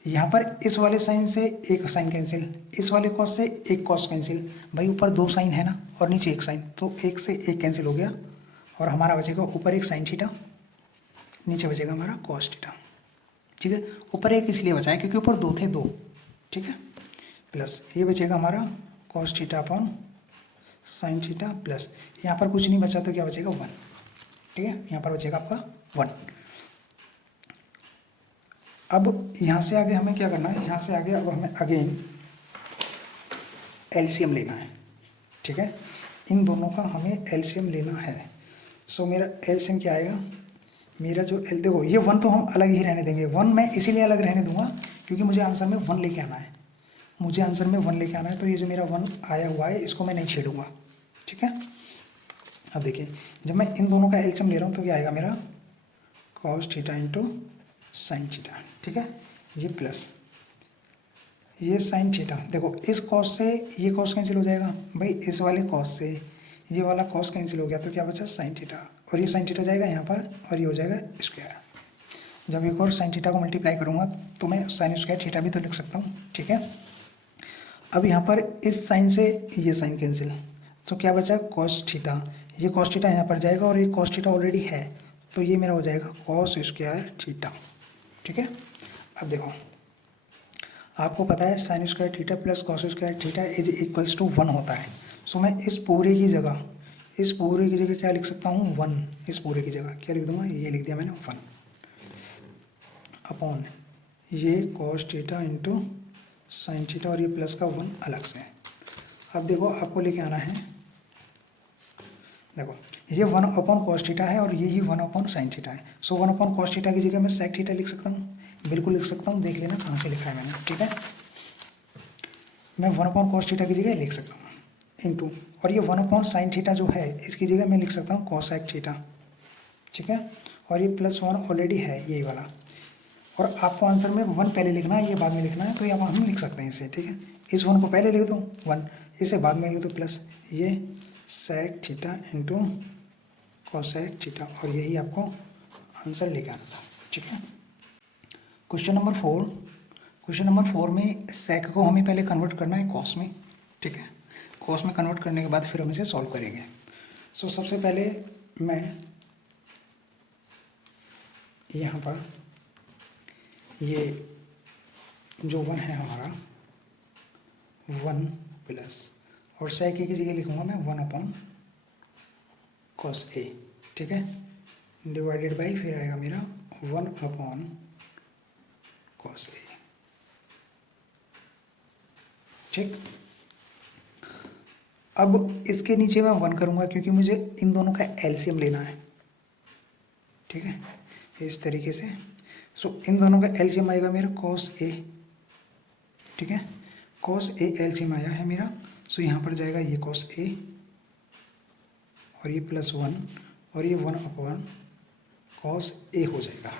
यहाँ पर इस वाले साइन से एक साइन कैंसिल, इस वाले कॉस से एक कॉस कैंसिल, भाई ऊपर दो साइन है ना और नीचे एक साइन, तो एक से एक कैंसिल हो गया, और हमारा बचेगा ऊपर एक साइन थीटा, नीचे बचेगा हमारा कॉस थीटा, ठीक है। ऊपर एक इसलिए बचा है क्योंकि ऊपर दो थे, दो, ठीक है, प्लस ये बचेगा हमारा cos theta upon sine theta plus, यहाँ पर कुछ नहीं बचा तो क्या बचेगा 1, ठीक है, यहाँ पर बचेगा आपका 1। अब यहाँ से आगे हमें क्या करना है, यहाँ से आगे अब हमें अगेन एलसीएम लेना है, ठीक है। इन दोनों का हमें एलसीएम लेना है। सो मेरा एलसीएम क्या आएगा, मेरा जो एल, देखो ये 1 तो हम अलग ही रहने देंगे, 1 मैं इसीलिए अलग रहने दूंगा क्योंकि मुझे आंसर में 1 लेके आना है, मुझे आंसर में 1 लेके आना है। तो ये जो मेरा 1 आया हुआ है इसको मैं नहीं छेड़ूंगा, ठीक है। अब देखिए जब मैं इन दोनों का एलसीएम ले रहा हूँ तो क्या आएगा मेरा cos theta into sine theta, ठीक है। ये प्लस ये साइन थीटा, देखो इस कॉस से ये कॉस कैंसिल हो जाएगा भाई, इस वाले कॉस से ये वाला कॉस कैंसिल हो गया तो क्या बचा साइन थीटा, और ये साइन थीटा जाएगा यहाँ पर और ये हो जाएगा स्क्वायर। जब एक और साइन थीटा को मल्टीप्लाई करूँगा तो मैं साइन स्क्वायर थीटा भी तो लिख सकता हूँ, ठीक है। अब यहाँ पर इस साइन से ये साइन कैंसिल, तो क्या बचा कॉस थीटा, ये कॉस थीटा यहाँ पर जाएगा और ये कॉस थीटा ऑलरेडी है तो ये मेरा हो जाएगा कॉस स्क्वायर थीटा, ठीक है। अब देखो आपको पता है sine square theta plus cos square theta is equals to 1 होता है। सो मैं इस पूरे की जगह क्या लिख सकता हूँ 1, इस पूरे की जगह क्या लिख दूंगा, ये लिख दिया मैंने 1 अपॉन ये cos theta into sine theta और ये प्लस का 1 अलग से। अब देखो आपको लेके आना है, देखो ये 1 अपॉन कॉस थीटा है और ये ही 1 अपॉन साइन थीटा है। सो 1 अपॉन कॉस थीटा की जगह मैं सेक थीटा लिख सकता हूँ, बिल्कुल लिख सकता हूँ, देख लेना कहाँ से लिखा है मैंने, ठीक है। मैं 1 अपॉन कॉस थीटा की जगह लिख सकता हूँ इंटू, और ये 1 अपॉन साइन थीटा जो है इसकी जगह मैं लिख सकता हूँ कॉसेक थीटा, ठीक है। और ये प्लस 1 ऑलरेडी है यही वाला, और आपको आंसर में 1 पहले लिखना है ये बाद में लिखना है, तो यहाँ हम लिख सकते हैं इसे, ठीक है। इस 1 को पहले लिख दूँ 1, इसे बाद में लिख दूँ प्लस ये sec theta into cosec theta, और यही आपको आंसर लेके आना था, ठीक है। क्वेश्चन नंबर 4 में सेक को हमें पहले कन्वर्ट करना है कॉस में, ठीक है। कॉस में कन्वर्ट करने के बाद फिर हम इसे सॉल्व करेंगे। सो सबसे पहले मैं यहाँ पर ये जो 1 है हमारा 1 प्लस और सेक ए की जगह लिखूँगा मैं 1 अपॉन कॉस ए, ठीक है, डिवाइडेड बाई फिर आएगा मेरा 1 अपॉन कॉस ए, ठीक। अब इसके नीचे मैं 1 करूँगा क्योंकि मुझे इन दोनों का एलसीएम लेना है, ठीक है, इस तरीके से। सो इन दोनों का एलसीएम आएगा मेरा कॉस ए, ठीक है, कॉस ए एलसीएम आया है मेरा। सो यहाँ पर जाएगा ये कॉस ए और ये प्लस 1 और ये 1 अपॉन कॉस ए हो जाएगा,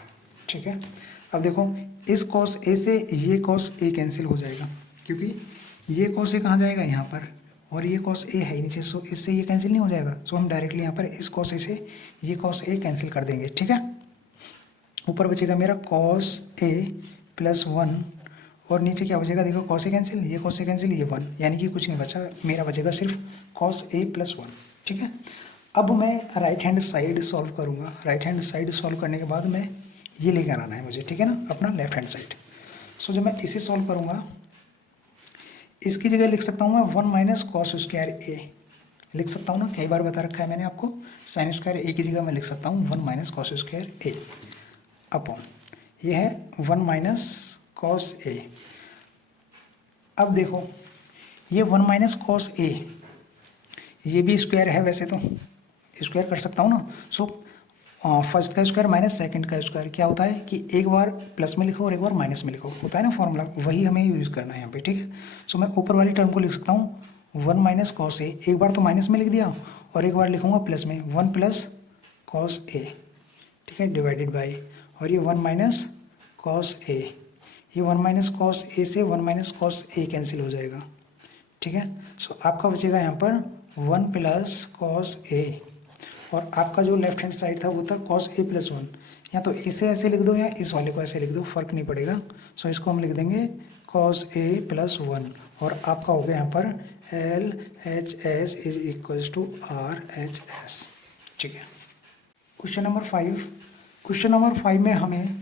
ठीक है। अब देखो इस कॉस ए से ये कॉस ए कैंसिल हो जाएगा क्योंकि ये कॉस ए कहाँ जाएगा यहाँ पर, और ये कॉस ए है ही नीचे, सो इससे ये कैंसिल नहीं हो जाएगा। सो हम डायरेक्टली यहाँ पर इस कॉस ए से ये कॉस ए कैंसिल कर देंगे, ठीक है। ऊपर बचेगा मेरा कॉस ए प्लस 1 और नीचे क्या बचेगा, देखो कॉस ए कैंसिल, ये कॉस ए कैंसिल, ये 1, यानी कि कुछ नहीं बचा, मेरा बचेगा सिर्फ कॉस ए प्लस 1, ठीक है। अब मैं राइट हैंड साइड सॉल्व करूँगा। राइट हैंड साइड सॉल्व करने के बाद मैं ये लेकर आना है मुझे, ठीक है ना, अपना लेफ्ट हैंड साइड। सो जब मैं इसे सॉल्व करूँगा इसकी जगह लिख सकता हूँ मैं 1 माइनस कॉस स्क्वायर ए लिख सकता हूँ ना, कई बार बता रखा है मैंने आपको। साइन स्क्वायर ए की जगह मैं लिख सकता हूँ 1 माइनस कॉस स्क्वायर ए अपॉन ये है 1 माइनस कॉस ए। अब देखो ये 1 माइनस कॉस ए ये भी स्क्वायर है, वैसे तो स्क्वायर कर सकता हूँ ना। सो फर्स्ट का स्क्वायर माइनस सेकंड का स्क्वायर क्या होता है कि एक बार प्लस में लिखो और एक बार माइनस में लिखो, होता है ना फॉर्मूला, वही हमें यूज़ करना है यहाँ पे, ठीक है। सो मैं ऊपर वाली टर्म को लिख सकता हूँ 1 माइनस कॉस ए, एक बार तो माइनस में लिख दिया और एक बार लिखूँगा प्लस में 1 प्लस कॉस ए, ठीक है, डिवाइडेड बाई, और ये 1 माइनस कॉस ए, ये 1 माइनस कॉस ए से 1 माइनस कॉस ए कैंसिल हो जाएगा, ठीक है। सो आपका बचेगा यहाँ पर 1 प्लस कॉस ए, और आपका जो लेफ्ट हैंड साइड था वो था कॉस ए प्लस 1, या तो इसे ऐसे लिख दो या इस वाले को ऐसे लिख दो, फर्क नहीं पड़ेगा। सो इसको हम लिख देंगे कॉस ए प्लस 1, और आपका हो गया यहाँ पर L H S is equals to R H S, ठीक है। क्वेश्चन नंबर 5 में हमें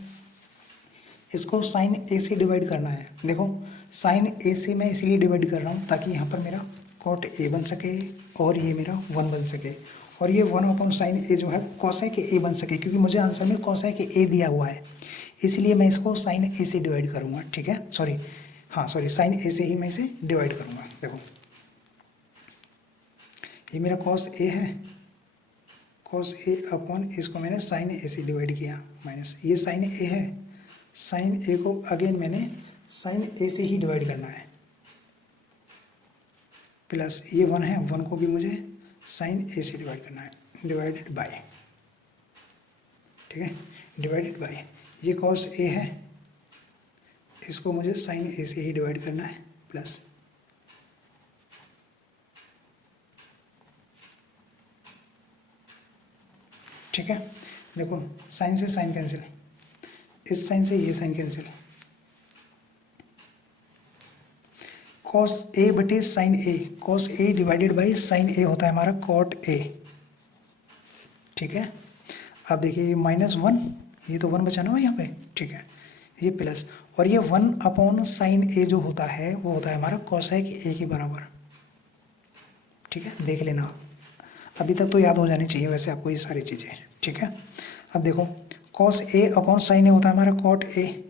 इसको साइन ए से डिवाइड करना है। देखो साइन ए से मैं इसलिए डिवाइड कर रहा हूँ ताकि यहाँ पर मेरा कॉट ए बन सके और ये मेरा 1 बन सके, और ये 1 अपॉन साइन ए जो है कॉसेक ए बन सके, क्योंकि मुझे आंसर में कॉसेक ए दिया हुआ है, इसलिए मैं इसको साइन ए से डिवाइड करूँगा, ठीक है। सॉरी साइन ए से ही मैं इसे डिवाइड करूँगा। देखो ये मेरा कॉस ए है, कॉस ए अपॉन इसको मैंने साइन ए से डिवाइड किया माइनस, ये साइन ए है, साइन ए को अगेन मैंने साइन ए से ही डिवाइड करना है, प्लस ये 1 है, 1 को भी मुझे साइन ए से डिवाइड करना है, डिवाइडेड बाय, ठीक है, डिवाइडेड बाय, ये कॉस ए है, इसको मुझे साइन ए से ही डिवाइड करना है, प्लस ठीक है। देखो साइन से साइन कैंसिल, इस साइन से ये साइन कैंसिल, कॉस ए बटे sine A, cos A divided by sine A होता है हमारा कॉट ए, ठीक है। अब देखिए ये -1, ये तो 1 बचा ना भाई यहाँ पे, ठीक है, ये प्लस, और ये 1 अपॉन साइन ए जो होता है वो होता है हमारा कॉसेक ए के बराबर, ठीक है, देख लेना आप, अभी तक तो याद हो जानी चाहिए वैसे आपको ये सारी चीज़ें, ठीक है। अब देखो cos A upon sine A होता है हमारा कॉट ए,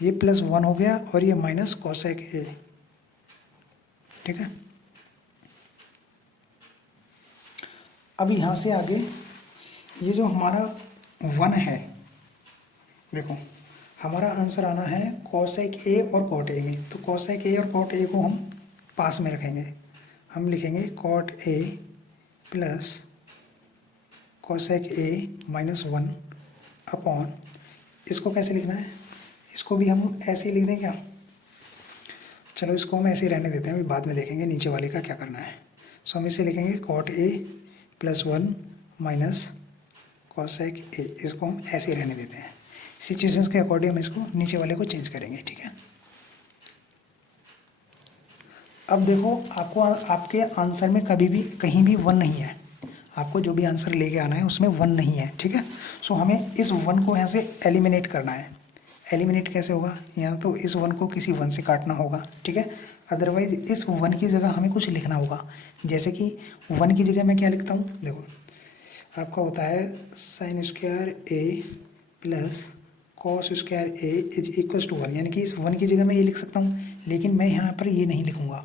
ये +1 हो गया और ये माइनस कॉसेक ए, ठीक है। अब यहाँ से आगे ये जो हमारा 1 है, देखो हमारा आंसर आना है कॉसेक ए और कॉट ए में, तो कॉसेक ए और कॉट ए को हम पास में रखेंगे, हम लिखेंगे cot A plus cosec A -1 upon, इसको कैसे लिखना है, इसको भी हम ऐसे ही लिख दें क्या, चलो इसको हम ऐसे ही रहने देते हैं, अभी बाद में देखेंगे नीचे वाले का क्या करना है। सो हम इसे लिखेंगे cot A +1 minus cosec A, इसको हम ऐसे ही रहने देते हैं, सिचुएशंस के अकॉर्डिंग हम इसको नीचे वाले को चेंज करेंगे, ठीक है। अब देखो आपको आपके आंसर में कभी भी कहीं भी 1 नहीं है, आपको जो भी आंसर लेके आना है उसमें 1 नहीं है, ठीक है। सो हमें इस 1 को यहाँ से एलिमिनेट करना है, एलिमिनेट कैसे होगा, यहाँ तो इस 1 को किसी 1 से काटना होगा, ठीक है, अदरवाइज इस 1 की जगह हमें कुछ लिखना होगा, जैसे कि 1 की जगह मैं क्या लिखता हूँ, देखो आपका होता है sine square A plus cos square A is equals to 1, यानी कि इस 1 की जगह मैं ये लिख सकता हूँ, लेकिन मैं यहाँ पर ये नहीं लिखूँगा,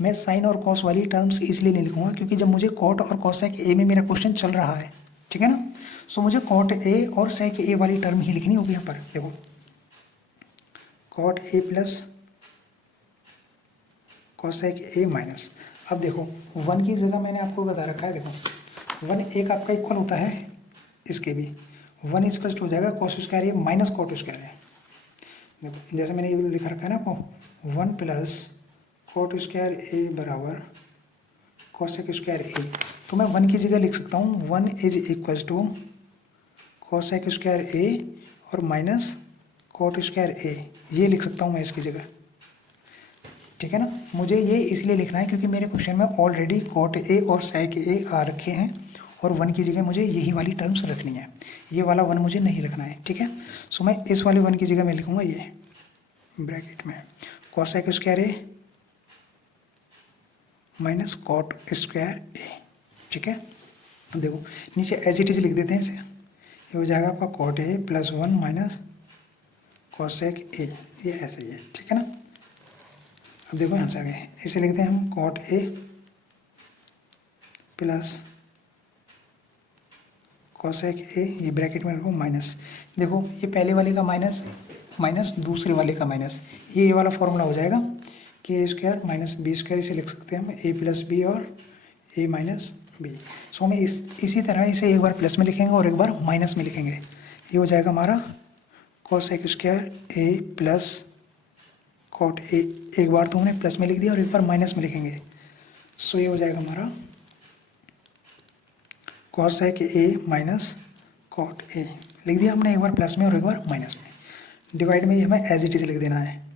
मैं साइन और कॉस वाली टर्म्स इसलिए नहीं लिखूँगा क्योंकि जब मुझे कॉट और कॉसेक ए में मेरा क्वेश्चन चल रहा है, ठीक है ना, सो मुझे कॉट ए और सेक ए वाली टर्म ही लिखनी होगी यहाँ पर। देखो cot A plus cosec A minus, अब देखो 1 की जगह मैंने आपको बता रखा है, देखो 1 एक आपका इक्वल होता है इसके भी, 1 इक्वल हो जाएगा cos square A minus cot square A, देखो जैसे मैंने ये लिखा रखा है ना आपको 1 प्लस कॉट स्क्वायर ए बराबर कॉसेक स्क्वायर ए, तो मैं 1 की जगह लिख सकता हूँ 1 is equal to cosec square A और माइनस कॉट स्क्वायर ए, ये लिख सकता हूँ मैं इसकी जगह, ठीक है ना। मुझे ये इसलिए लिखना है क्योंकि मेरे क्वेश्चन में ऑलरेडी कॉट ए और सेक ए आ रखे हैं और 1 की जगह मुझे यही वाली टर्म्स रखनी है, ये वाला 1 मुझे नहीं लिखना है, ठीक है। सो मैं इस वाले 1 की जगह मैं लिखूँगा ये ब्रैकेट में cosec square A minus cot square A, ठीक है। अब देखो नीचे एज इट इज लिख देते हैं इसे, ये हो जाएगा आपका cot A +1 minus cosec A, ये ऐसे ही है, ठीक है ना। अब देखो यहाँ से आगे इसे लिखते हैं हम cot A plus cosec A, ये ब्रैकेट में रखो माइनस, देखो ये पहले वाले का माइनस माइनस दूसरे वाले का माइनस, ये वाला फॉर्मूला हो जाएगा कि ए स्क्वायर माइनस बी स्क्वायर, इसे लिख सकते हैं हम ए प्लस बी और ए माइनस बी। सो हम इसी तरह इसे एक बार प्लस में लिखेंगे और एक बार माइनस में लिखेंगे, ये हो जाएगा हमारा cosec square A plus cot A, एक बार तो हमने प्लस में लिख दिया और एक बार माइनस में लिखेंगे, सो ये हो जाएगा हमारा cosec A minus cot A, लिख दिया हमने एक बार प्लस में और एक बार माइनस में, डिवाइड में ये हमें एज इट इज लिख देना है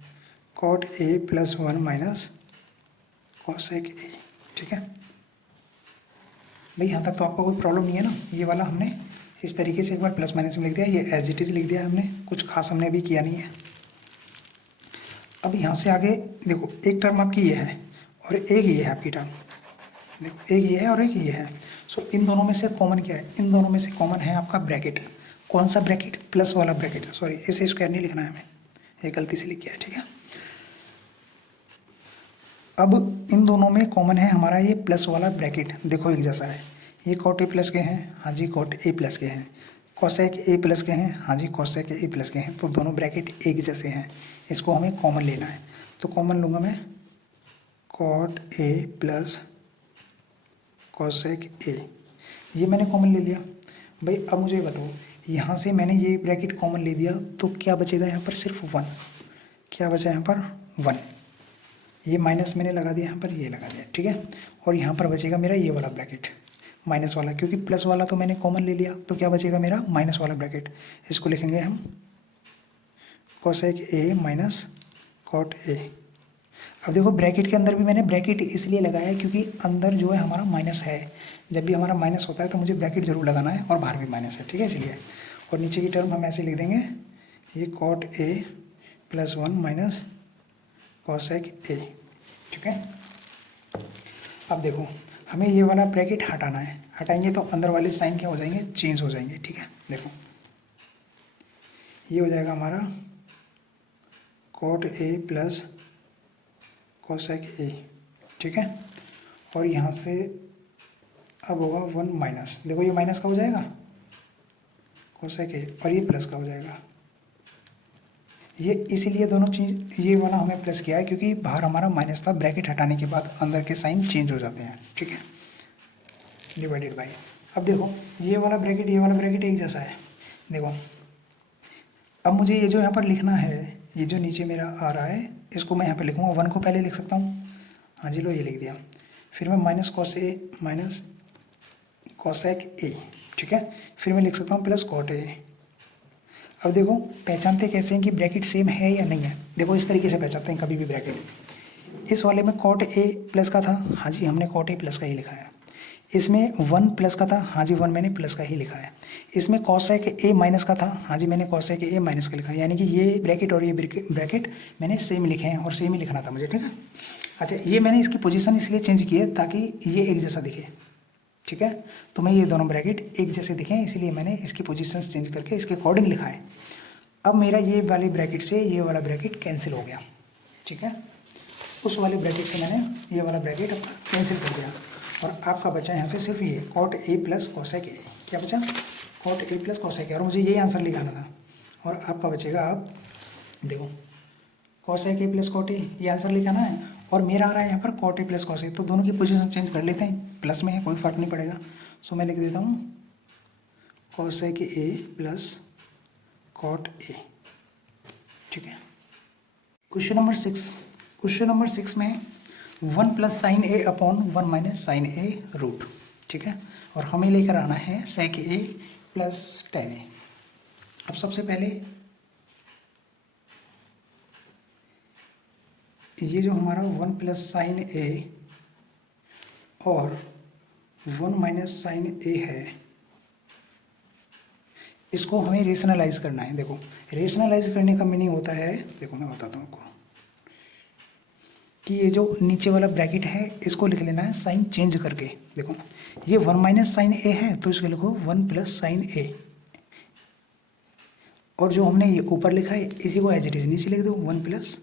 cot A +1 minus cosec A, ठीक है भाई, यहाँ तक तो आपको कोई प्रॉब्लम नहीं है ना। ये वाला हमने इस तरीके से एक बार प्लस माइनस में लिख दिया, ये एज इट इज लिख दिया हमने, कुछ खास हमने अभी किया नहीं है। अब यहाँ से आगे देखो एक टर्म आपकी ये है और एक ये है आपकी टर्म, देखो एक ये है और एक ये है, सो इन दोनों में से कॉमन क्या है, इन दोनों में से कॉमन है आपका ब्रैकेट, कौन सा ब्रैकेट, प्लस वाला ब्रैकेट, सॉरी इसे स्क्वायर नहीं लिखना है हमें, ये गलती से लिख गया है, ठीक है। अब इन दोनों में कॉमन है हमारा ये प्लस वाला ब्रैकेट, देखो एक जैसा है। ये कॉट ए प्लस के हैं, हाँ जी कॉट ए प्लस के हैं। कॉसेक ए प्लस के हैं, हाँ जी कॉसेक ए प्लस के हैं। तो दोनों ब्रैकेट एक जैसे हैं, इसको हमें कॉमन लेना है। तो कॉमन लूँगा मैं cot A plus cosec A, ये मैंने कॉमन ले लिया। भाई अब मुझे बताओ, यहाँ से मैंने ये ब्रैकेट कॉमन ले दिया तो क्या बचेगा यहाँ पर? सिर्फ 1। क्या बचा यहाँ पर? 1। ये माइनस मैंने लगा दिया यहाँ पर, ये लगा दिया, ठीक है। और यहाँ पर बचेगा मेरा ये वाला ब्रैकेट माइनस वाला, क्योंकि प्लस वाला तो मैंने कॉमन ले लिया। तो क्या बचेगा मेरा? माइनस वाला ब्रैकेट। इसको लिखेंगे हम cosec A minus cot A. अब देखो ब्रैकेट के अंदर भी मैंने ब्रैकेट इसलिए लगाया क्योंकि अंदर जो है हमारा माइनस है। जब भी हमारा माइनस होता है तो मुझे ब्रैकेट जरूर लगाना है, और बाहर भी माइनस है, ठीक है, इसलिए। और नीचे की टर्म हम ऐसे लिख देंगे, ये cot A plus 1 minus cosec A, ठीक है। अब देखो हमें ये वाला ब्रैकेट हटाना है, हटाएंगे तो अंदर वाले साइन क्या हो जाएंगे? चेंज हो जाएंगे, ठीक है। देखो ये हो जाएगा हमारा cot A plus cosec A, ठीक है। और यहाँ से अब होगा 1 माइनस, देखो ये माइनस का हो जाएगा कोसेक ए, और ये प्लस का हो जाएगा। ये इसीलिए दोनों चीज़ ये वाला हमें प्लस किया है क्योंकि बाहर हमारा माइनस था, ब्रैकेट हटाने के बाद अंदर के साइन चेंज हो जाते हैं, ठीक है, डिवाइडेड बाई। अब देखो ये वाला ब्रैकेट एक जैसा है। देखो अब मुझे ये जो यहाँ पर लिखना है, ये जो नीचे मेरा आ रहा है, इसको मैं यहाँ पर लिखूँगा। 1 को पहले लिख सकता हूँ, हाँ जी लो ये लिख दिया। फिर मैं minus cos A minus cosec A, ठीक है। फिर मैं लिख सकता हूँ प्लस कॉट ए। अब देखो पहचानते कैसे हैं कि ब्रैकेट सेम है या नहीं है? देखो इस तरीके से पहचानते हैं कभी भी ब्रैकेट। इस वाले में कॉट ए प्लस का था, हाँ जी हमने कॉट ए प्लस का ही लिखा है। इसमें 1 प्लस का था, हाँ जी 1 मैंने प्लस का ही लिखा है। इसमें कॉसेक ए माइनस का था, हाँ जी मैंने कॉसेक ए माइनस का लिखा है। यानी कि ये ब्रैकेट और ये ब्रैकेट मैंने सेम लिखे हैं और सेम ही लिखना था मुझे, ठीक है। अच्छा ये मैंने इसकी पोजीशन इसलिए चेंज की है ताकि ये एक जैसा दिखे, ठीक है। तो मैं ये दोनों ब्रैकेट एक जैसे दिखें इसलिए मैंने इसकी पोजीशन चेंज करके इसके अकॉर्डिंग लिखा है। अब मेरा ये वाले ब्रैकेट से ये वाला ब्रैकेट कैंसिल हो गया, ठीक है। उस वाले ब्रैकेट से मैंने ये वाला ब्रैकेट अपना कैंसिल कर दिया, और आपका बचा यहाँ से सिर्फ ये cot A plus cosec A. क्या बचा? Cot A plus cosec A, और मुझे यही आंसर लिखाना था। और आपका बचेगा, आप देखो cosec A plus cot A, ये आंसर लिखाना है। और मेरा आ रहा है यहाँ पर कॉट ए प्लस कोसेक, तो दोनों की पोजीशन चेंज कर लेते हैं, प्लस में है कोई फर्क नहीं पड़ेगा। सो मैं लिख देता हूँ cosec A plus cot A, ठीक है। क्वेश्चन नंबर 6 में 1 plus sine A upon 1 minus sine A root, ठीक है। और हमें लेकर आना है सेक ए प्लस टेन ए। अब सबसे पहले ये जो हमारा 1 प्लस साइन ए और 1 माइनस साइन ए है, इसको हमें रेशनलाइज करना है। देखो रेशनलाइज करने का मीनिंग होता है, देखो मैं बताता हूँ आपको, कि ये जो नीचे वाला ब्रैकेट है इसको लिख लेना है साइन चेंज करके। देखो ये 1 माइनस साइन ए है तो इसको लिखो 1 प्लस साइन ए, और जो हमने ये ऊपर लिखा है इसी को एज इट इज नीचे लिख दो 1 प्लस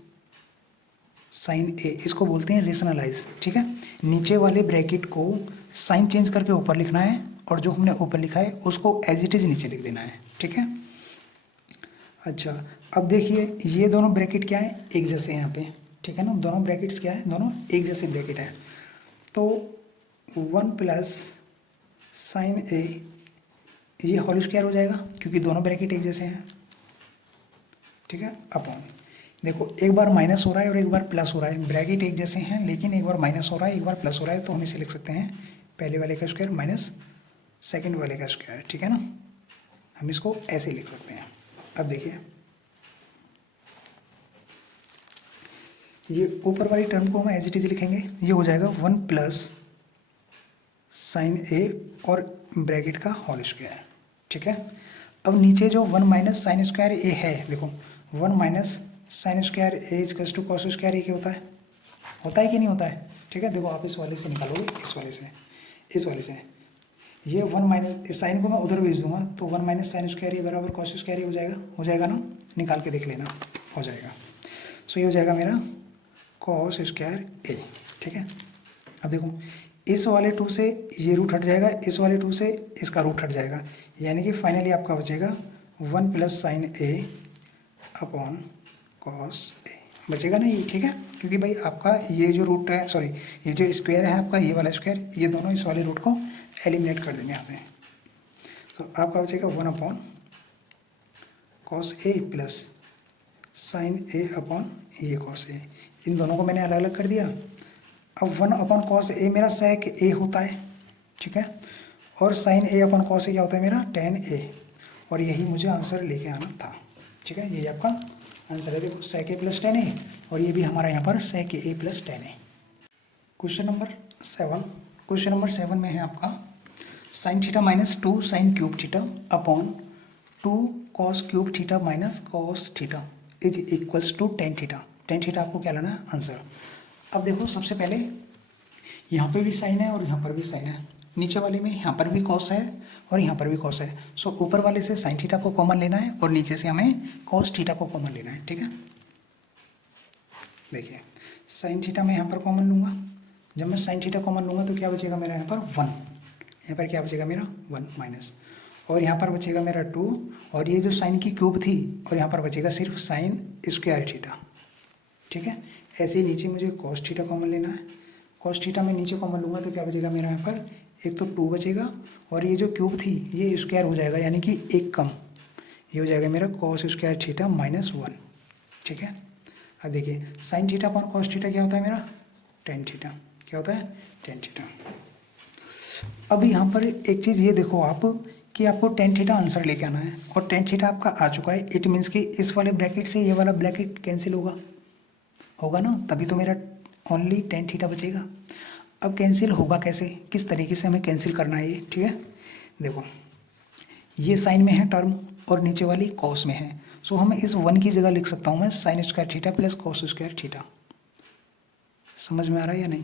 साइन ए। इसको बोलते हैं रेशनलाइज, ठीक है। नीचे वाले ब्रैकेट को साइन चेंज करके ऊपर लिखना है, और जो हमने ऊपर लिखा है उसको एज इट इज नीचे लिख देना है, ठीक है। अच्छा अब देखिए ये दोनों ब्रैकेट क्या है? एक जैसे हैं यहाँ पे, ठीक है ना। दोनों ब्रैकेट्स क्या है? दोनों एक जैसे ब्रैकेट है। तो 1 प्लस साइन ए ये होल स्क्वायर हो जाएगा क्योंकि दोनों ब्रैकेट एक जैसे हैं, ठीक है। अपॉन देखो एक बार माइनस हो रहा है और एक बार प्लस हो रहा है, ब्रैकेट एक जैसे हैं लेकिन एक बार माइनस हो रहा है एक बार प्लस हो रहा है, तो हम इसे लिख सकते हैं पहले वाले का स्क्वायर माइनस सेकंड वाले का स्क्वायर, ठीक है ना। हम इसको ऐसे लिख सकते हैं। अब देखिए ये ऊपर वाली टर्म को हम एज इट इज लिखेंगे, ये हो जाएगा 1 प्लस साइन ए और ब्रैकेट का होल स्क्वायर, ठीक है। अब नीचे जो 1 माइनस साइन स्क्वायर ए है, देखो 1 minus sine square A equals to cos square A क्या होता है कि नहीं होता है, ठीक है। देखो आप इस वाले से निकालोगे, इस वाले से ये 1 माइनस इस साइन को मैं उधर भेज दूंगा तो 1 माइनस साइन स्क्वायर ए बराबर कॉस स्क्वायर ए हो जाएगा ना। निकाल के देख लेना, हो जाएगा। सो ये हो जाएगा मेरा कॉस स्क्वायर ए, ठीक है। अब देखो इस वाले 2 से ये रूट हट जाएगा, इस वाले 2 से इसका रूट हट जाएगा, यानी कि फाइनली आपका बचेगा 1 plus sine A upon cos ए, बचेगा ना ये, ठीक है। क्योंकि भाई आपका ये जो रूट है, सॉरी ये जो स्क्वायर है आपका, ये वाला स्क्वायर, ये दोनों इस वाले रूट को एलिमिनेट कर देंगे यहाँ से। तो आपका बचेगा 1 upon cos A plus sine A upon ये कॉस ए, इन दोनों को मैंने अलग अलग कर दिया। अब 1 अपॉन कॉस ए मेरा सेक ए होता है, ठीक है, और साइन ए अपॉन कॉस ए क्या होता है मेरा tan ए, और यही मुझे आंसर लेके आना था, ठीक है। यही आपका आंसर है, देखो सेक ए प्लस tan ए, और ये भी हमारा यहाँ पर sec A plus tan A. Question number 7 में है आपका sine theta minus 2 sine cube theta upon 2 cos cube theta minus cos theta is equals to tan theta. tan theta आपको क्या लाना है, आंसर। अब देखो सबसे पहले यहाँ पे भी साइन है और यहाँ पर भी साइन है, नीचे वाले में यहाँ पर भी कॉस है और यहाँ पर भी कॉस है। सो ऊपर वाले से साइन थीटा को कॉमन लेना है और नीचे से हमें कॉस थीटा को कॉमन लेना है, ठीक है। देखिए साइन थीटा मैं यहाँ पर कॉमन लूँगा, जब मैं साइन थीटा कॉमन लूँगा तो क्या बचेगा मेरा यहाँ पर 1, यहाँ पर क्या बचेगा मेरा 1 माइनस, और यहाँ पर बचेगा मेरा 2, और ये जो साइन की क्यूब थी, और यहाँ पर बचेगा सिर्फ साइन स्क्वायर थीटा, ठीक है। ऐसे ही नीचे मुझे कॉस थीटा कॉमन लेना है, कॉस थीटा में नीचे कॉमन लूँगा तो क्या बचेगा मेरा यहाँ पर, एक तो 2 बचेगा, और ये जो क्यूब थी ये स्क्वायर हो जाएगा, यानी कि एक कम, ये हो जाएगा मेरा कॉस स्क्वायर थीटा माइनस 1, ठीक है। अब देखिए sign theta upon cos theta क्या होता है मेरा tan थीटा, क्या होता है tan थीटा। अब यहाँ पर एक चीज़ ये देखो आप कि आपको tan थीटा आंसर लेके आना है, और tan थीटा आपका आ चुका है, इट मीन्स कि इस वाले ब्रैकेट से ये वाला ब्रैकेट कैंसिल होगा ना, तभी तो मेरा ओनली tan थीटा बचेगा। अब कैंसिल होगा कैसे, किस तरीके से हमें कैंसिल करना है ये, ठीक है। देखो ये साइन में है टर्म और नीचे वाली कॉस में है, सो हम इस 1 की जगह लिख सकता हूँ मैं sign square theta plus cos square theta. समझ में आ रहा है या नहीं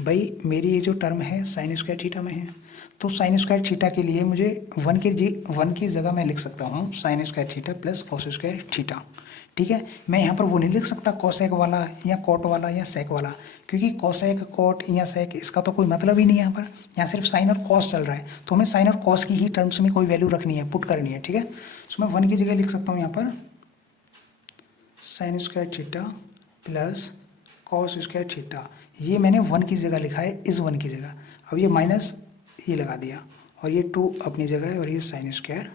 भाई, मेरी ये जो टर्म है साइन स्क्वायर थीटा में है, तो साइन स्क्वायर थीटा के लिए मुझे 1 की जगह मैं लिख सकता हूँ sine square theta plus cos square theta, ठीक है। मैं यहाँ पर वो नहीं लिख सकता कॉसेक वाला या कॉट वाला या सेक वाला, क्योंकि कॉसेक कॉट या सेक इसका तो कोई मतलब ही नहीं है, यहाँ सिर्फ साइन और कॉस चल रहा है, तो हमें साइन और कॉस की ही टर्म्स में कोई वैल्यू रखनी है, पुट करनी है, ठीक है। सो मैं 1 की जगह लिख सकता हूँ यहाँ पर sign square theta plus cos square theta, ये मैंने 1 की जगह लिखा है, इस 1 की जगह। अब ये माइनस ये लगा दिया, और ये 2 अपनी जगह है, और ये साइन स्क्वायर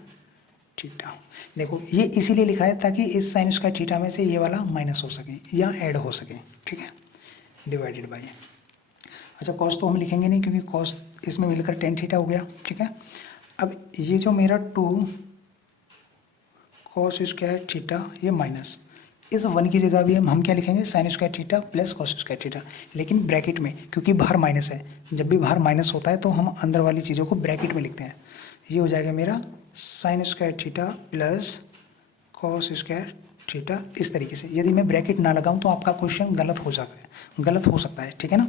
थीटा। देखो ये इसीलिए लिखा है ताकि इस साइन स्क्वायर थीटा में से ये वाला माइनस हो सके या ऐड हो सके, ठीक है, डिवाइडेड बाय। अच्छा कॉस तो हम लिखेंगे नहीं क्योंकि कॉस इसमें मिलकर tan थीटा हो गया, ठीक है। अब ये जो मेरा 2 कॉस स्क्वायर थीटा ये माइनस, इस 1 की जगह भी हम क्या लिखेंगे sign square theta plus cos square theta, लेकिन ब्रैकेट में, क्योंकि बाहर माइनस है, जब भी बाहर माइनस होता है तो हम अंदर वाली चीज़ों को ब्रैकेट में लिखते हैं। ये हो जाएगा मेरा sine square theta plus cos square theta, इस तरीके से। यदि मैं ब्रैकेट ना लगाऊं तो आपका क्वेश्चन गलत हो सकता है, ठीक है ना।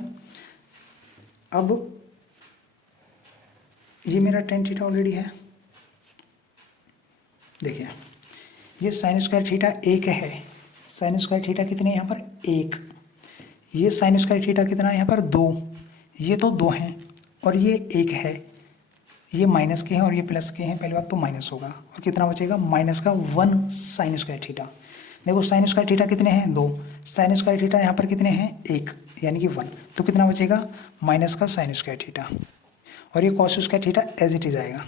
अब ये मेरा tan थीटा ऑलरेडी है, देखिए ये साइन स्क्वायर थीटा 1 है, साइन स्क्वायर थीटा कितने यहाँ पर 1, ये साइन स्क्वायर थीटा कितना है यहाँ पर 2, ये तो 2 हैं और ये 1 है, ये माइनस के हैं और ये प्लस के हैं, पहली बात तो माइनस होगा, और कितना बचेगा माइनस का 1 साइन स्क्वायर थीटा। देखो साइन स्क्वायर थीटा कितने हैं 2, साइन स्क्वायर थीटा यहाँ पर कितने हैं 1, यानी कि 1, तो कितना बचेगा माइनस का साइन स्क्वायर थीटा, और ये cos square theta as it is आएगा।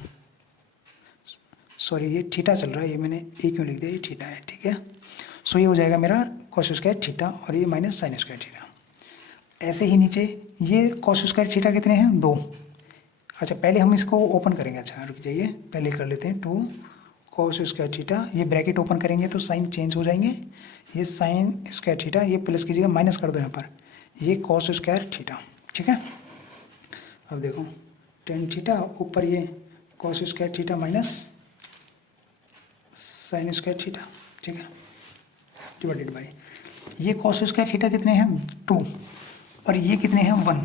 सॉरी ये थीटा चल रहा है, ये मैंने ए क्यों लिख दिया, ये थीटा है, ठीक है। सो ये हो जाएगा मेरा कॉस स्क्वायर थीटा और ये माइनस साइन स्क्वायर थीटा। ऐसे ही नीचे ये कॉस स्क्वायर थीटा कितने हैं 2। अच्छा पहले हम इसको ओपन करेंगे, अच्छा रुक जाइए पहले कर लेते हैं 2 कॉस स्क्वायर थीटा, ये ब्रैकेट ओपन करेंगे तो साइन चेंज हो जाएंगे, ये साइन स्क्वायर थीटा, ये प्लस की जगह माइनस कर दो यहाँ पर, ये कॉस स्क्वायर थीटा, ठीक है। अब देखो tan थीटा ऊपर ये cos square theta minus sine square theta, ठीक है, डिवाइडेड बाय ये कॉस स्क्वायर थीटा कितने हैं 2 और ये कितने हैं 1,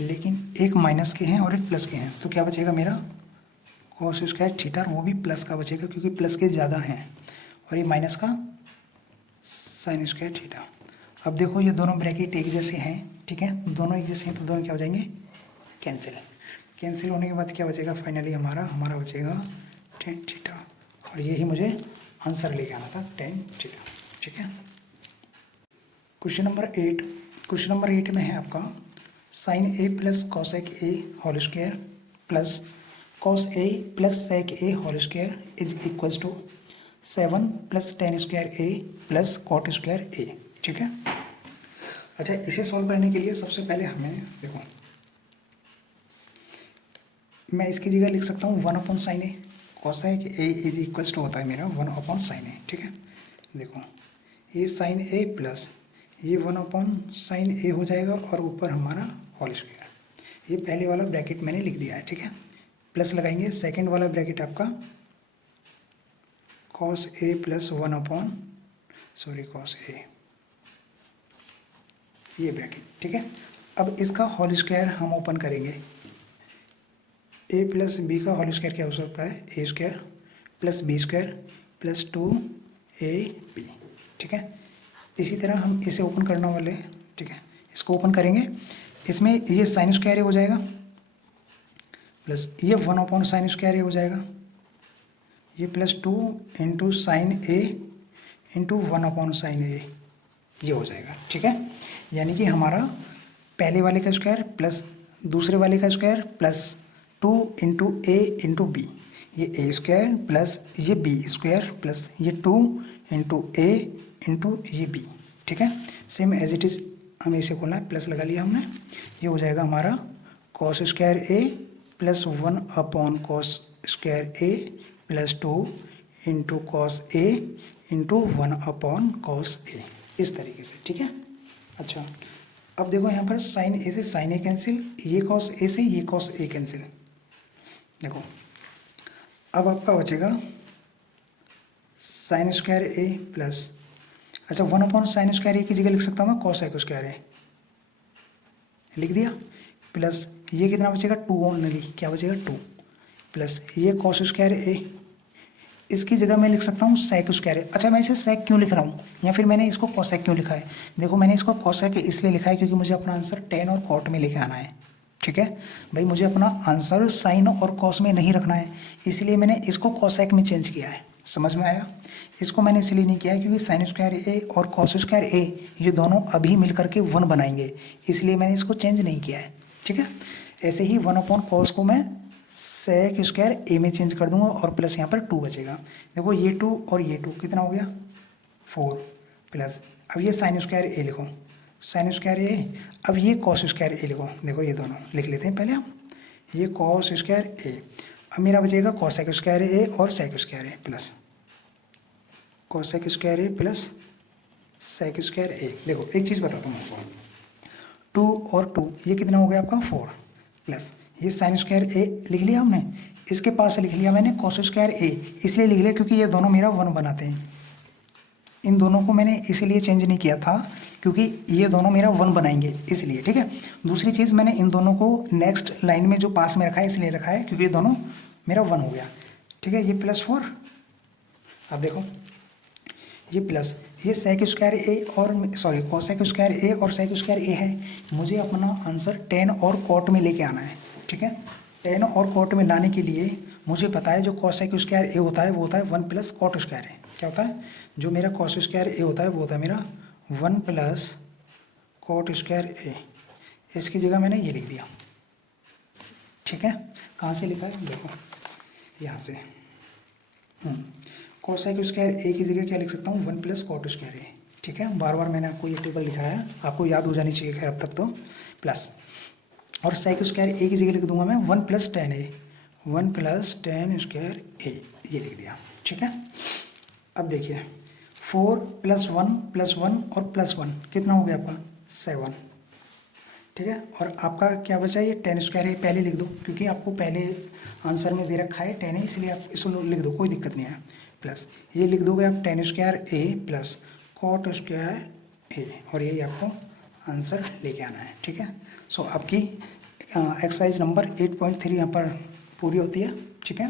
लेकिन एक माइनस के हैं और एक प्लस के हैं, तो क्या बचेगा मेरा कॉस स्क्वायर थीटा, वो भी प्लस का बचेगा क्योंकि प्लस के ज़्यादा हैं, और ये माइनस का साइन स्क्वायर थीटा। अब देखो ये दोनों ब्रैकेट एक जैसे हैं, ठीक है, दोनों एक जैसे हैं तो दोनों क्या हो जाएंगे, कैंसिल। कैंसिल होने के बाद क्या बचेगा फाइनली हमारा बचेगा टेन थीटा, और यही मुझे आंसर लेके आना था, टेन थीटा, ठीक है। क्वेश्चन नंबर 8 में है आपका sine A plus cosec A whole square plus cos A plus sec A whole square is equals to 7 plus tan square A plus cot square A, ठीक है। अच्छा, इसे सॉल्व करने के लिए सबसे पहले हमें देखो, मैं इसकी जगह लिख सकता हूँ 1 upon sine A, cosec A is equals to होता है मेरा 1 अपॉन साइन ए, ठीक है। देखो ये साइन ए प्लस ये 1 अपॉन साइन ए हो जाएगा और ऊपर हमारा होल स्क्वायर, ये पहले वाला ब्रैकेट मैंने लिख दिया है, ठीक है। प्लस लगाएंगे, सेकंड वाला ब्रैकेट आपका cos A plus 1 upon cos A, ये ब्रैकेट, ठीक है। अब इसका होल स्क्वायर हम ओपन करेंगे, ए प्लस बी का होल स्क्वायर क्या हो सकता है, A square plus B square plus 2ab, ठीक है। इसी तरह हम इसे ओपन करने वाले, ठीक है, इसको ओपन करेंगे, इसमें ये साइन स्क्वायर ए हो जाएगा प्लस ये 1 अपॉन साइन स्क्वायर ए हो जाएगा, ये plus 2 into sine A into 1 upon sine A, ये हो जाएगा, ठीक है। यानी कि हमारा पहले वाले का स्क्वायर प्लस दूसरे वाले का स्क्वायर प्लस 2 इंटू ए इंटू बी, ये ए स्क्वायर प्लस ये बी स्क्वायर प्लस ये 2 इंटू ए इंटू ये बी, ठीक है। सेम एज इट इज़ हमें इसे खोलना है, प्लस लगा लिया हमने, ये हो जाएगा हमारा cos square A plus 1 upon cos square A plus 2 into cos A into 1 upon cos A, इस तरीके से, ठीक है। अच्छा, अब देखो यहाँ पर साइन ए से साइन ए कैंसिल, ये कॉस ए से ये कॉस ए कैंसिल। देखो अब आपका बचेगा साइन स्क्वायर ए प्लस, अच्छा 1 अपॉन साइन स्क्वायर ए की जगह लिख सकता हूँ मैं कॉस स्क्वायर ए, लिख दिया, प्लस ये कितना बचेगा 2 ओनली, क्या बचेगा 2 प्लस ये कॉस स्क्वायर ए, इसकी जगह मैं लिख सकता हूँ सेक स्क्वायर ए। अच्छा, मैं इसे सेक क्यों लिख रहा हूँ या फिर मैंने इसको कॉसेक क्यों लिखा है, देखो मैंने इसको कॉसेक इसलिए लिखा है क्योंकि मुझे अपना आंसर टेन और कॉट में लेके आना है, ठीक है भाई, मुझे अपना आंसर साइन और कॉस में नहीं रखना है, इसलिए मैंने इसको कॉसेक में चेंज किया है, समझ में आया। इसको मैंने इसलिए नहीं किया है क्योंकि साइन स्क्वायर ए और कॉस स्क्वायर ए ये दोनों अभी मिल करके 1 बनाएंगे, इसलिए मैंने इसको चेंज नहीं किया है, ठीक है। ऐसे ही 1 अपॉन कॉस को मैं सेक स्क्वायर ए में चेंज कर दूंगा और प्लस यहाँ पर 2 बचेगा। देखो ये 2 और ये 2 कितना हो गया 4 प्लस, अब ये साइन स्क्वायर ए लिखो, साइन स्क्वायर ए, अब ये कॉस स्क्वायर ए लिखो, देखो ये दोनों लिख लेते हैं पहले हम, ये कॉस स्क्वायर ए, अब मेरा बचेगा कॉसेक स्क्वायर ए और सेक square A plus cosec square A plus sec square A. देखो एक चीज़ बताता हूँ आपको, 2 और 2 ये कितना हो गया आपका 4 प्लस ये साइन स्क्वायर ए लिख लिया हमने, इसके पास लिख लिया मैंने कॉस स्क्वायर ए, इसलिए लिख लिया क्योंकि ये दोनों मेरा 1 बनाते हैं, इन दोनों को मैंने इसीलिए चेंज नहीं किया था क्योंकि ये दोनों मेरा 1 बनाएंगे इसलिए, ठीक है। दूसरी चीज़ मैंने इन दोनों को नेक्स्ट लाइन में जो पास में रखा है इसलिए रखा है क्योंकि ये दोनों मेरा 1 हो गया, ठीक है। ये प्लस 4, अब देखो ये प्लस ये सेक स्क्वायर ए और कॉसेक स्क्वायर ए और सेक स्क्वायर ए है, मुझे अपना आंसर टेन और कॉट में लेके आना है, ठीक है। टेन और कॉट में लाने के लिए मुझे पता है जो कॉसेक स्क्वायर ए होता है वो होता है 1 प्लस कॉट स्क्वायर ए, क्या होता है जो मेरा कॉस स्क्वायर ए होता है वो होता है मेरा 1 प्लस कॉट स्क्वायर ए, इसकी जगह मैंने ये लिख दिया, ठीक है। कहाँ से लिखा है देखो यहाँ से, कोसेक स्क्वायर ए की जगह क्या लिख सकता हूँ 1 प्लस कॉट स्क्वायर ए, ठीक है। बार बार मैंने आपको ये टेबल दिखाया है, आपको याद हो जानी चाहिए खैर अब तक तो, प्लस और सेक स्क्वायर ए की जगह लिख दूंगा मैं 1 plus tan A, 1 plus tan square A, ये लिख दिया, ठीक है। अब देखिए 4 प्लस 1 प्लस 1 और प्लस 1 कितना हो गया आपका 7, ठीक है। और आपका क्या बचा ये टेन स्क्वायर ए, पहले लिख दो क्योंकि आपको पहले आंसर में दे रखा है 10 है इसलिए आप इसको लिख दो, कोई दिक्कत नहीं है। प्लस ये लिख दोगे आप ten square A plus cot square A, और यही आपको आंसर लेके आना है, ठीक है। सो आपकी एक्सरसाइज नंबर 8.3 यहाँ पर पूरी होती है, ठीक है।